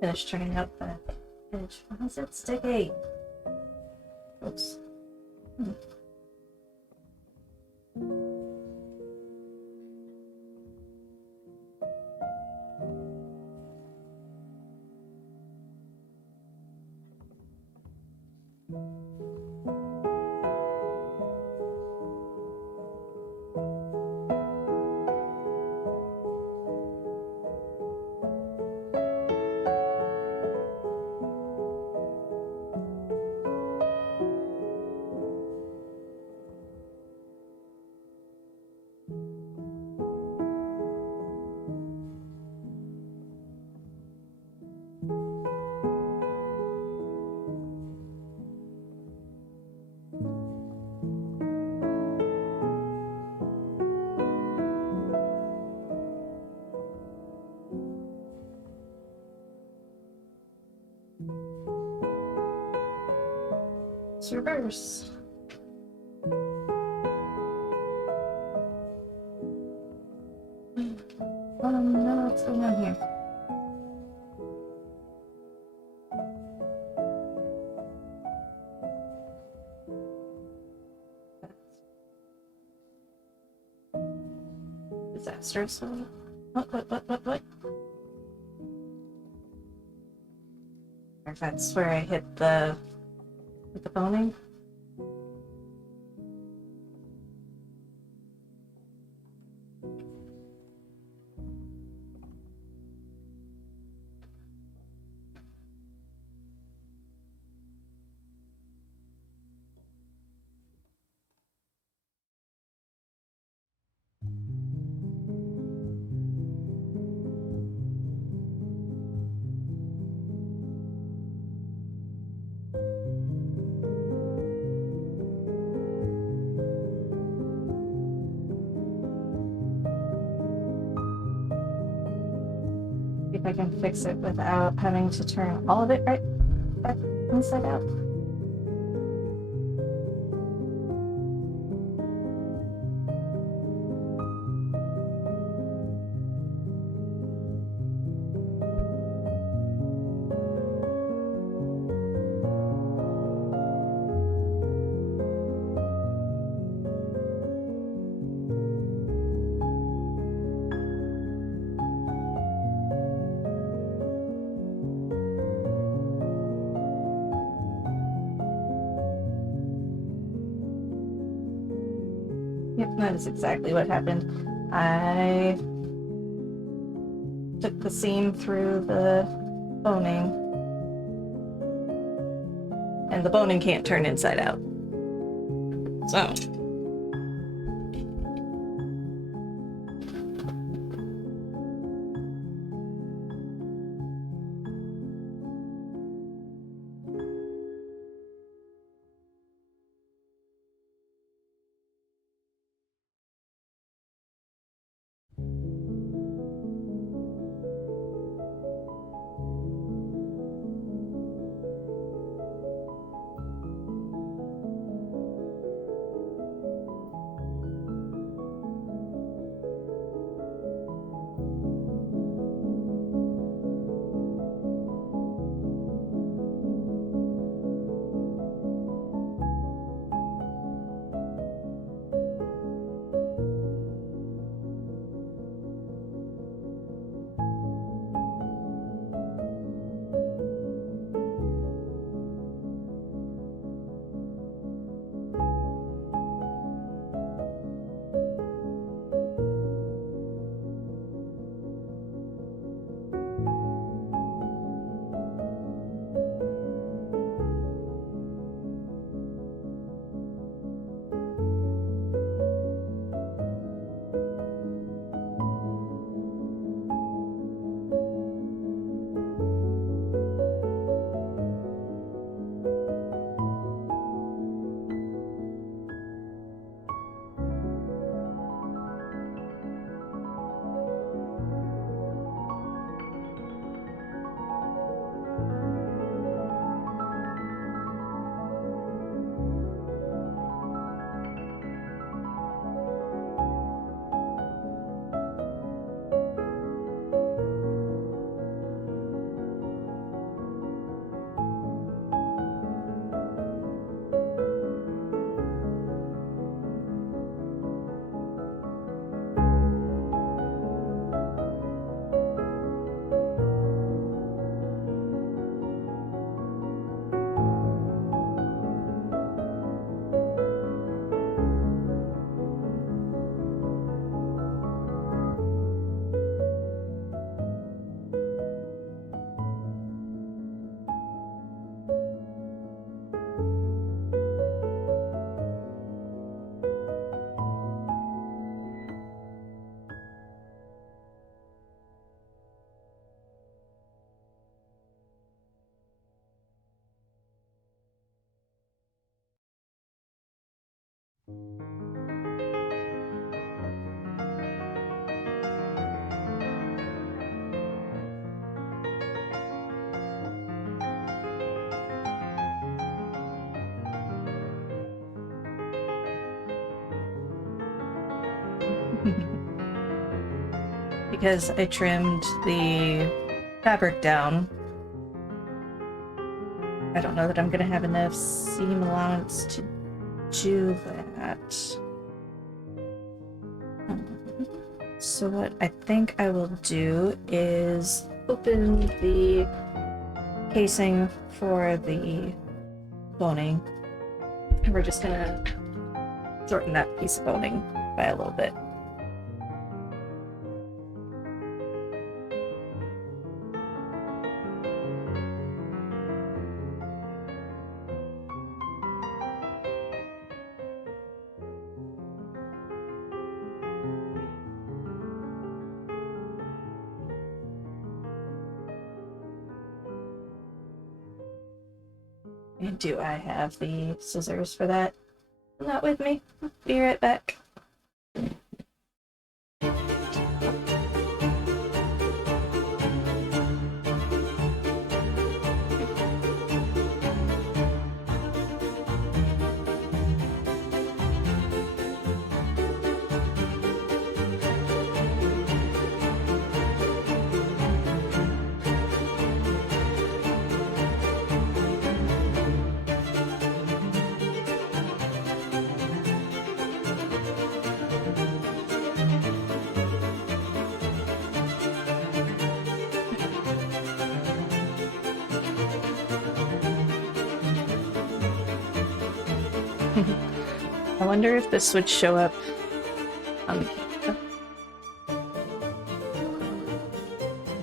finish turning out the edge. Why is it sticky? Oops. Let's reverse. Oh no, what's going on here? Disastrous. What? That's where I hit the boning. if I can fix it without having to turn all of it right back inside out. Yep, that is exactly what happened. I took the seam through the boning, and the boning can't turn inside out. So. Because I trimmed the fabric down, I don't know that I'm gonna have enough seam allowance to do that. So what I think I will do is open the casing for the boning, and we're just gonna shorten that piece of boning by a little bit. And do I have the scissors for that? Not with me. Be right back. I wonder if this would show up on...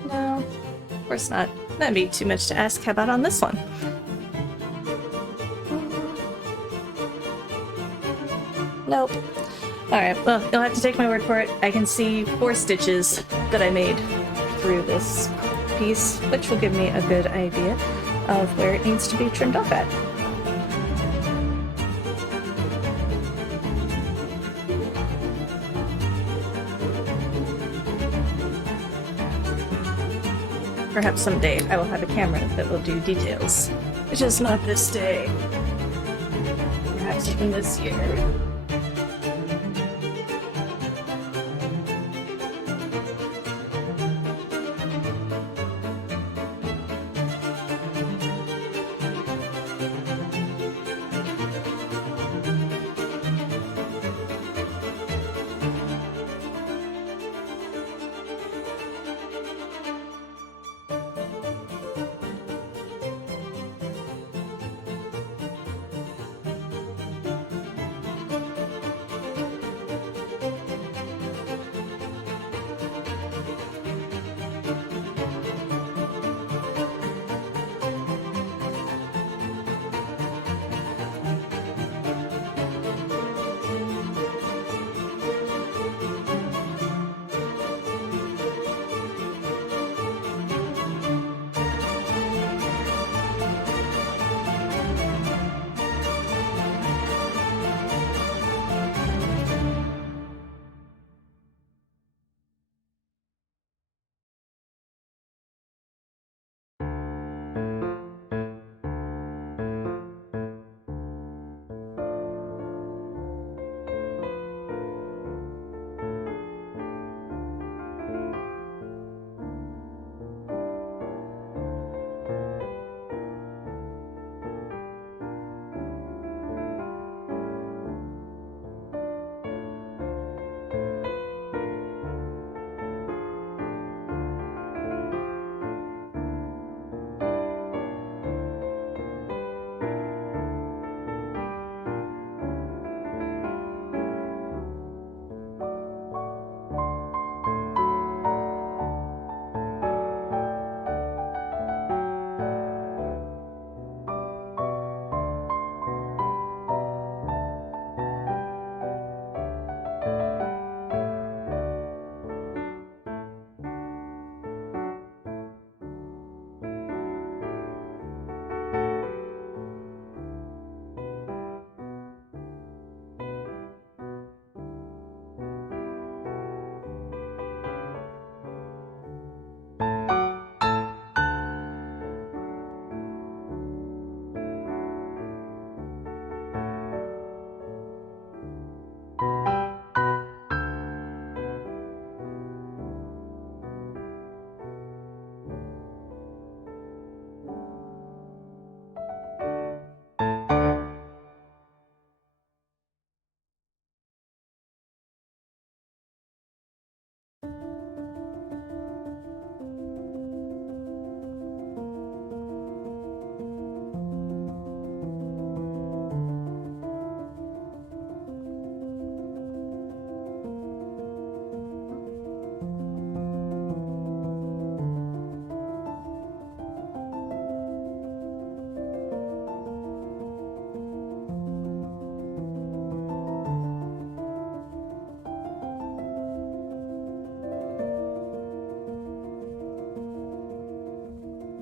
No, of course not. That'd be too much to ask. How about on this one? Nope. Alright, well, you'll have to take my word for it. I can see 4 stitches that I made through this piece, which will give me a good idea of where it needs to be trimmed off at. Perhaps someday I will have a camera that will do details. It's just not this day. Perhaps even this year.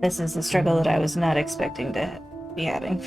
This is a struggle that I was not expecting to be having.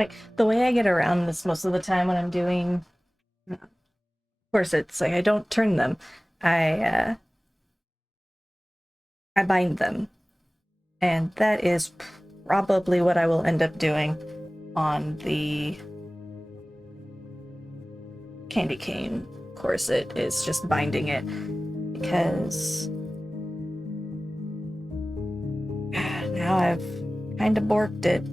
Like, the way I get around this most of the time when I'm doing corsets, like, I don't turn them. I bind them. And that is probably what I will end up doing on the candy cane corset, is just binding it, because now I've kind of borked it.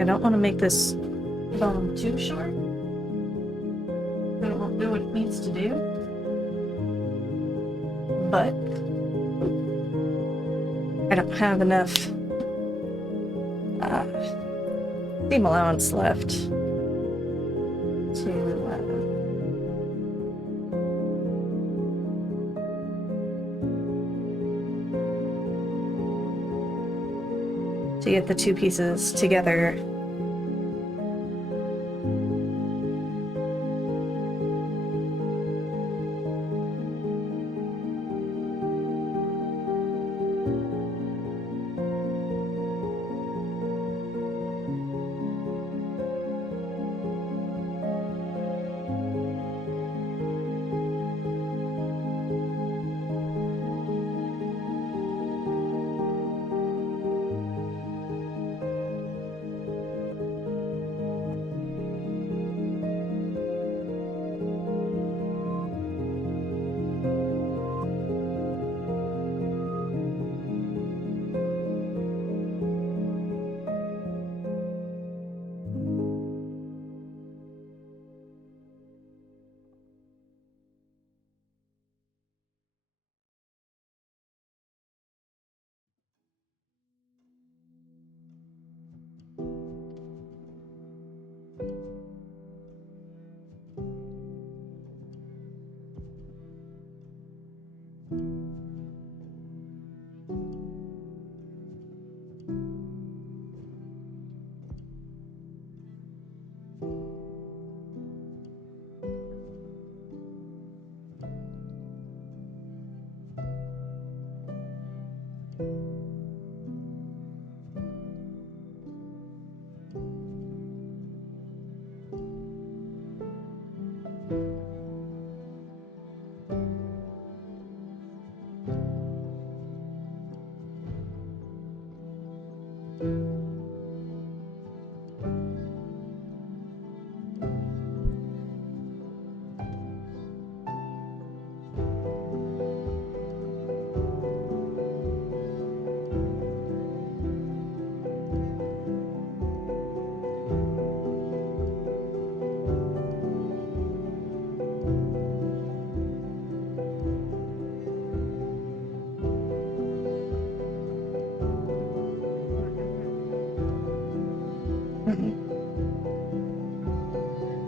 I don't want to make this bone too short. It won't do what it needs to do. But I don't have enough seam allowance left to get the two pieces together.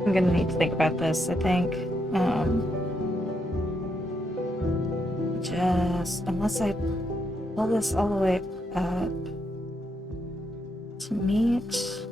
I'm gonna need to think about this, I think. Just, unless I pull this all the way up to meet.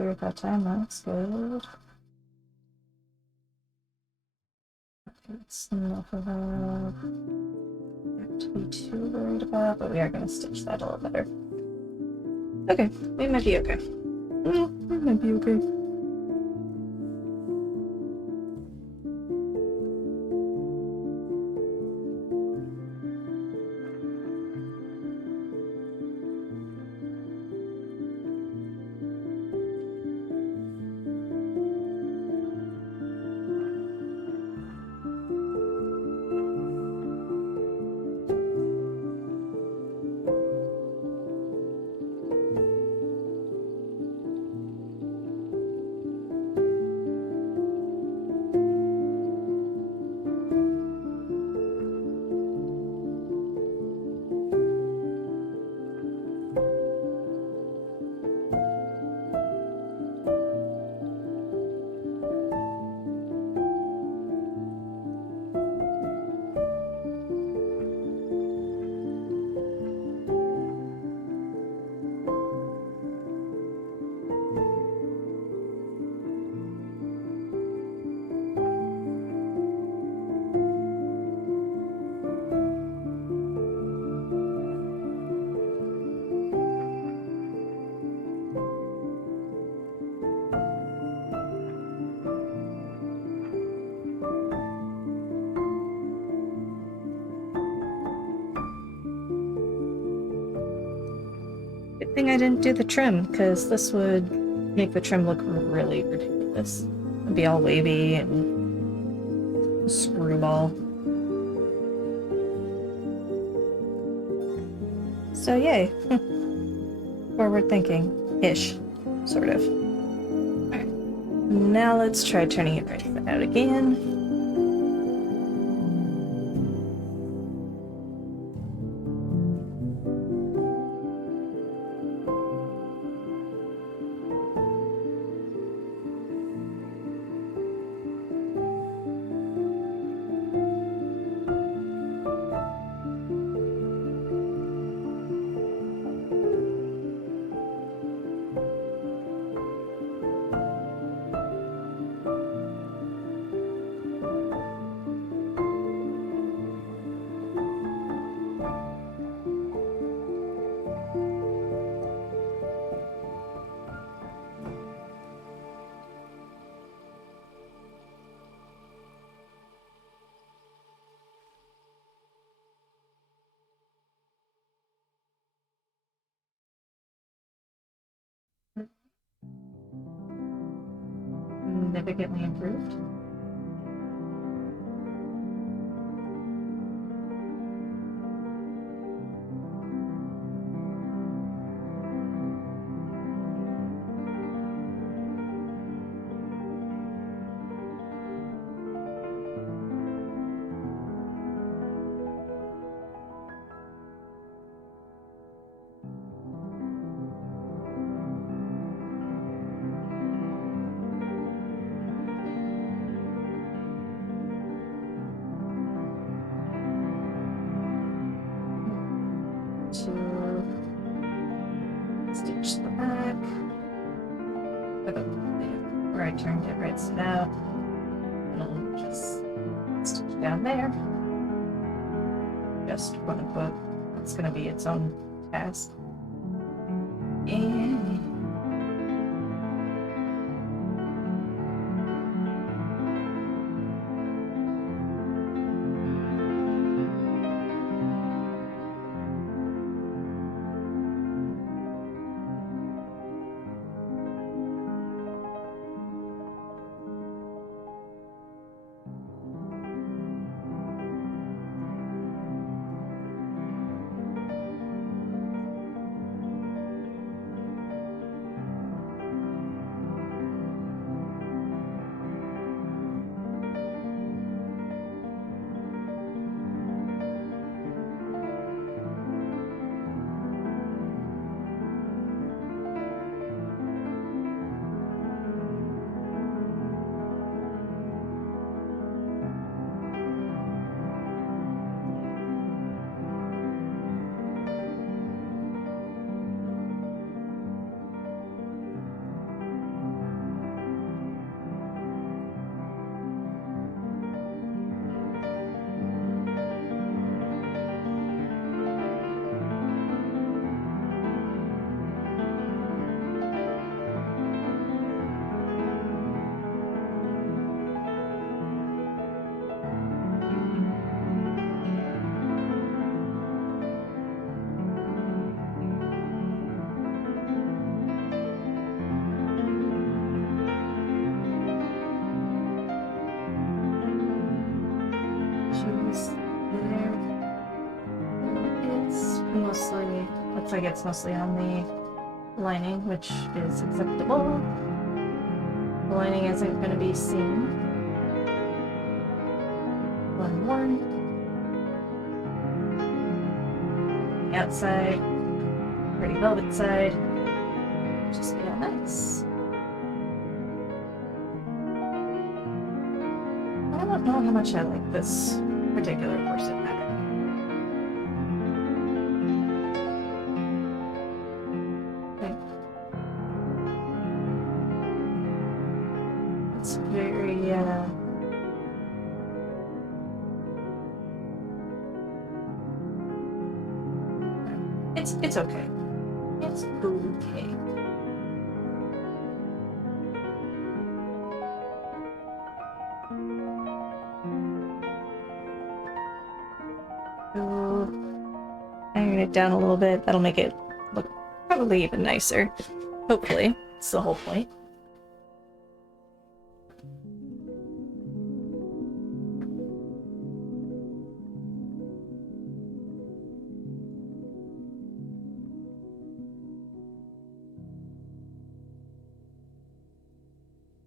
through at that time. That's good. That's enough of that. Not to be too worried about, but we are going to stitch that a little better. Okay, we might be okay. We might be okay. Good thing I didn't do the trim, because this would make the trim look really ridiculous. It'd be all wavy and screwball. So yay. Forward thinking-ish, sort of. Alright, now let's try turning it right out again. Significantly improved. To stitch the back where I turned it right side out, and I'll just stitch down there. Just quote unquote, that's going to be its own task. And edges there. It's mostly, looks like it's mostly on the lining, which is acceptable. The lining isn't going to be seen. One more. The outside, pretty velvet side. Just feel nice. I don't know how much I like this particular corset pattern. Okay. It's very, it's okay. It's okay. So, iron it down a little bit. That'll make it look probably even nicer. Hopefully. It's the whole point.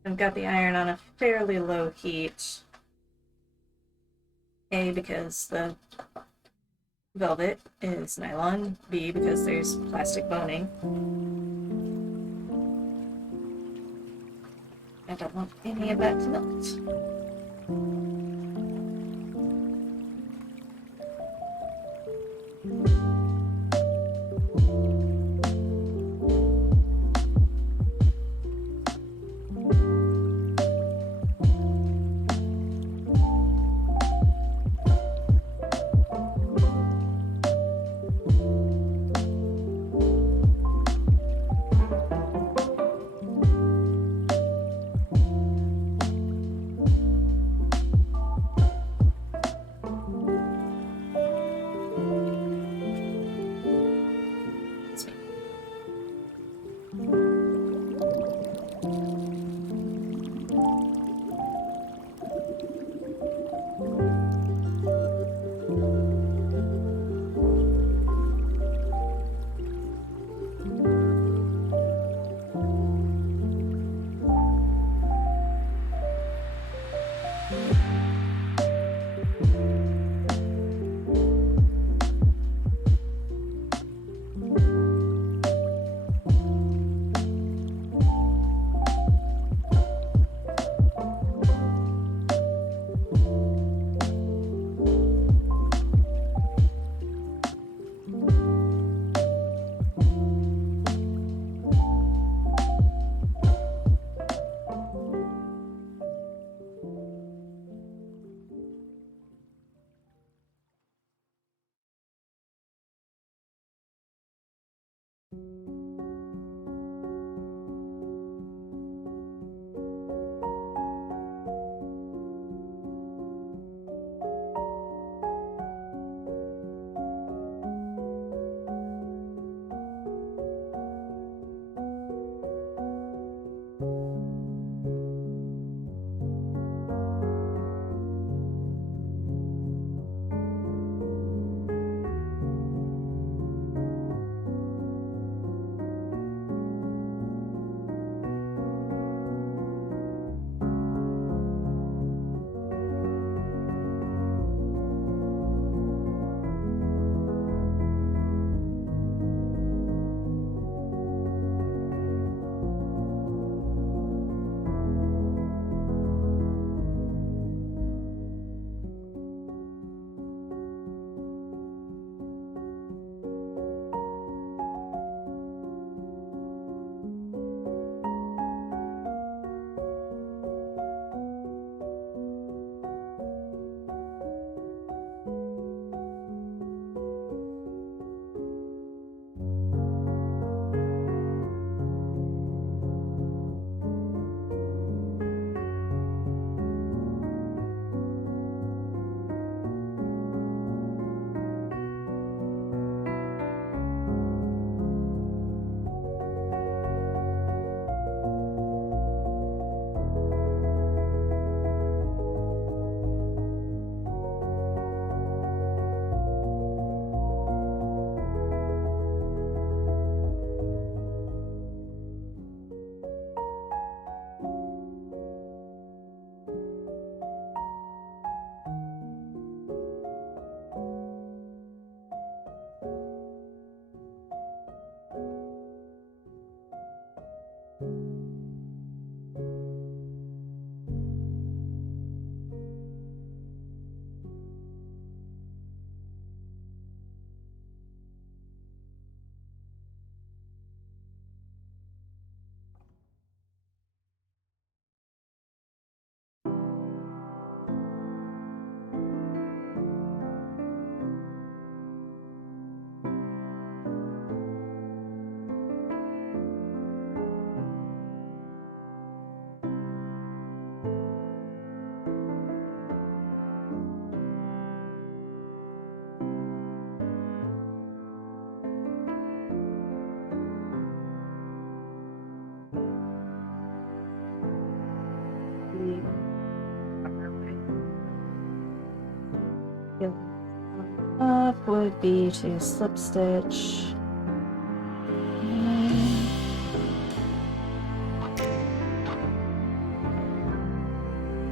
I've got the iron on a fairly low heat. A, because the velvet is nylon. B, because there's plastic boning. I don't want any of that to melt. up would be to slip stitch.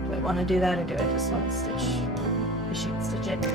Do I want to do that, or do I just want to stitch the sheet stitch it?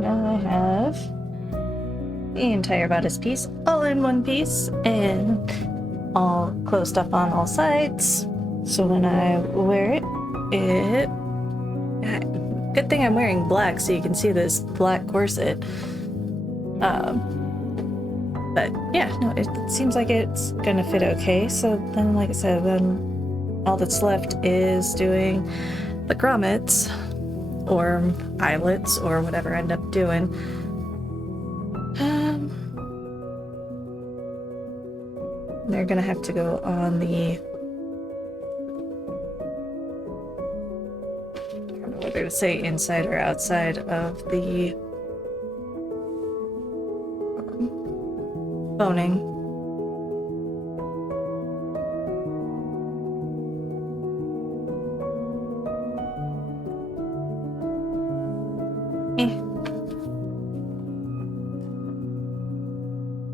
Now I have the entire bodice piece all in one piece and all closed up on all sides. So when I wear it, good thing I'm wearing black so you can see this black corset. But yeah, no, it seems like it's gonna fit okay. So then, like I said, then all that's left is doing the grommets or eyelets or whatever I end up doing. They're gonna have to go on the, I don't know whether to say inside or outside of the boning.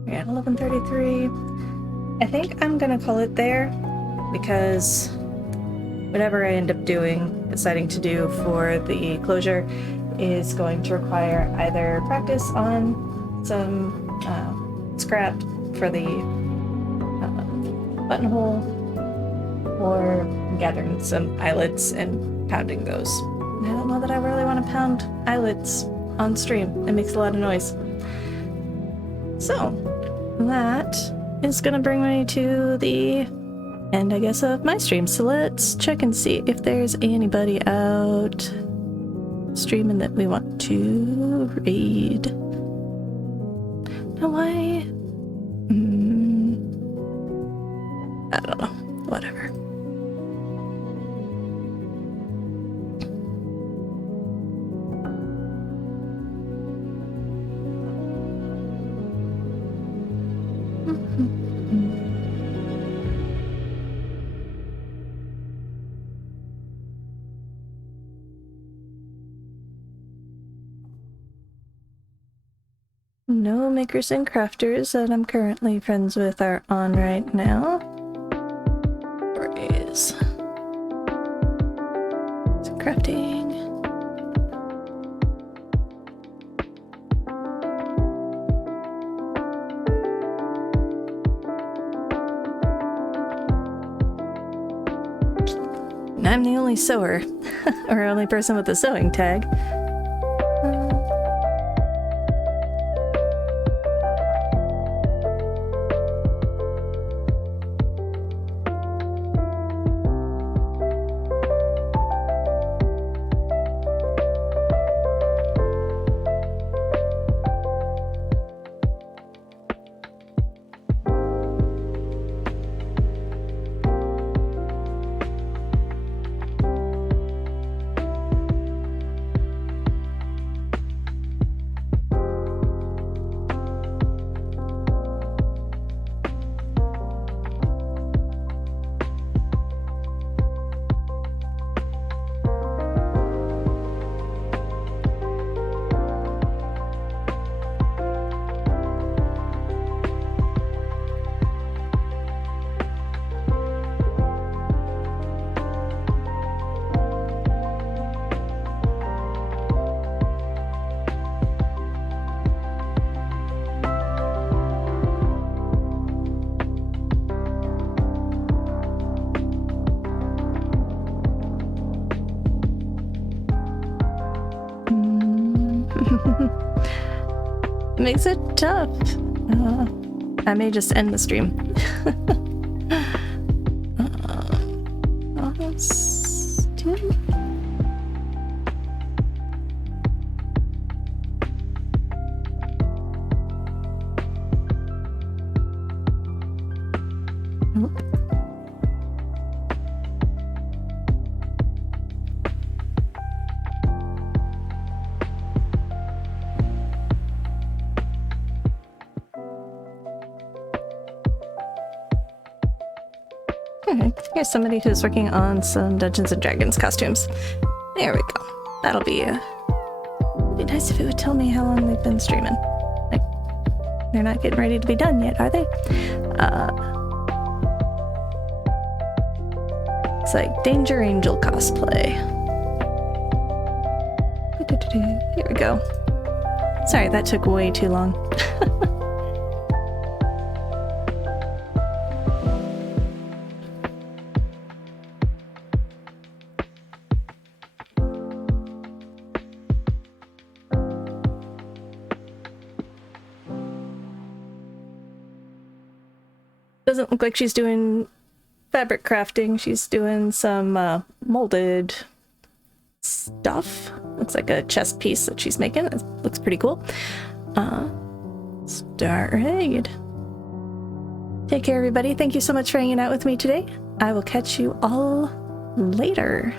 We're at 11:33. I think I'm gonna call it there because whatever I end up deciding to do for the closure is going to require either practice on some scrapped for the buttonhole, or gathering some eyelets and pounding those. I don't know that I really want to pound eyelets on stream. It makes a lot of noise. So that is gonna bring me to the end, I guess, of my stream. So let's check and see if there's anybody out streaming that we want to raid. Now why? I don't know. Whatever. No makers and crafters that I'm currently friends with are on right now. Where is crafting? And I'm the only sewer, or only person with a sewing tag. It makes it tough. I may just end the stream. Here's somebody who's working on some Dungeons and Dragons costumes. There we go. That'll be it'd be nice if it would tell me how long they've been streaming. Like, they're not getting ready to be done yet, are they? It's like Danger Angel cosplay. Here we go. Sorry, that took way too long. Doesn't look like she's doing fabric crafting. She's doing some molded stuff. Looks like a chest piece that she's making. It looks pretty cool. Start raid. Take care, everybody. Thank you so much for hanging out with me today. I will catch you all later.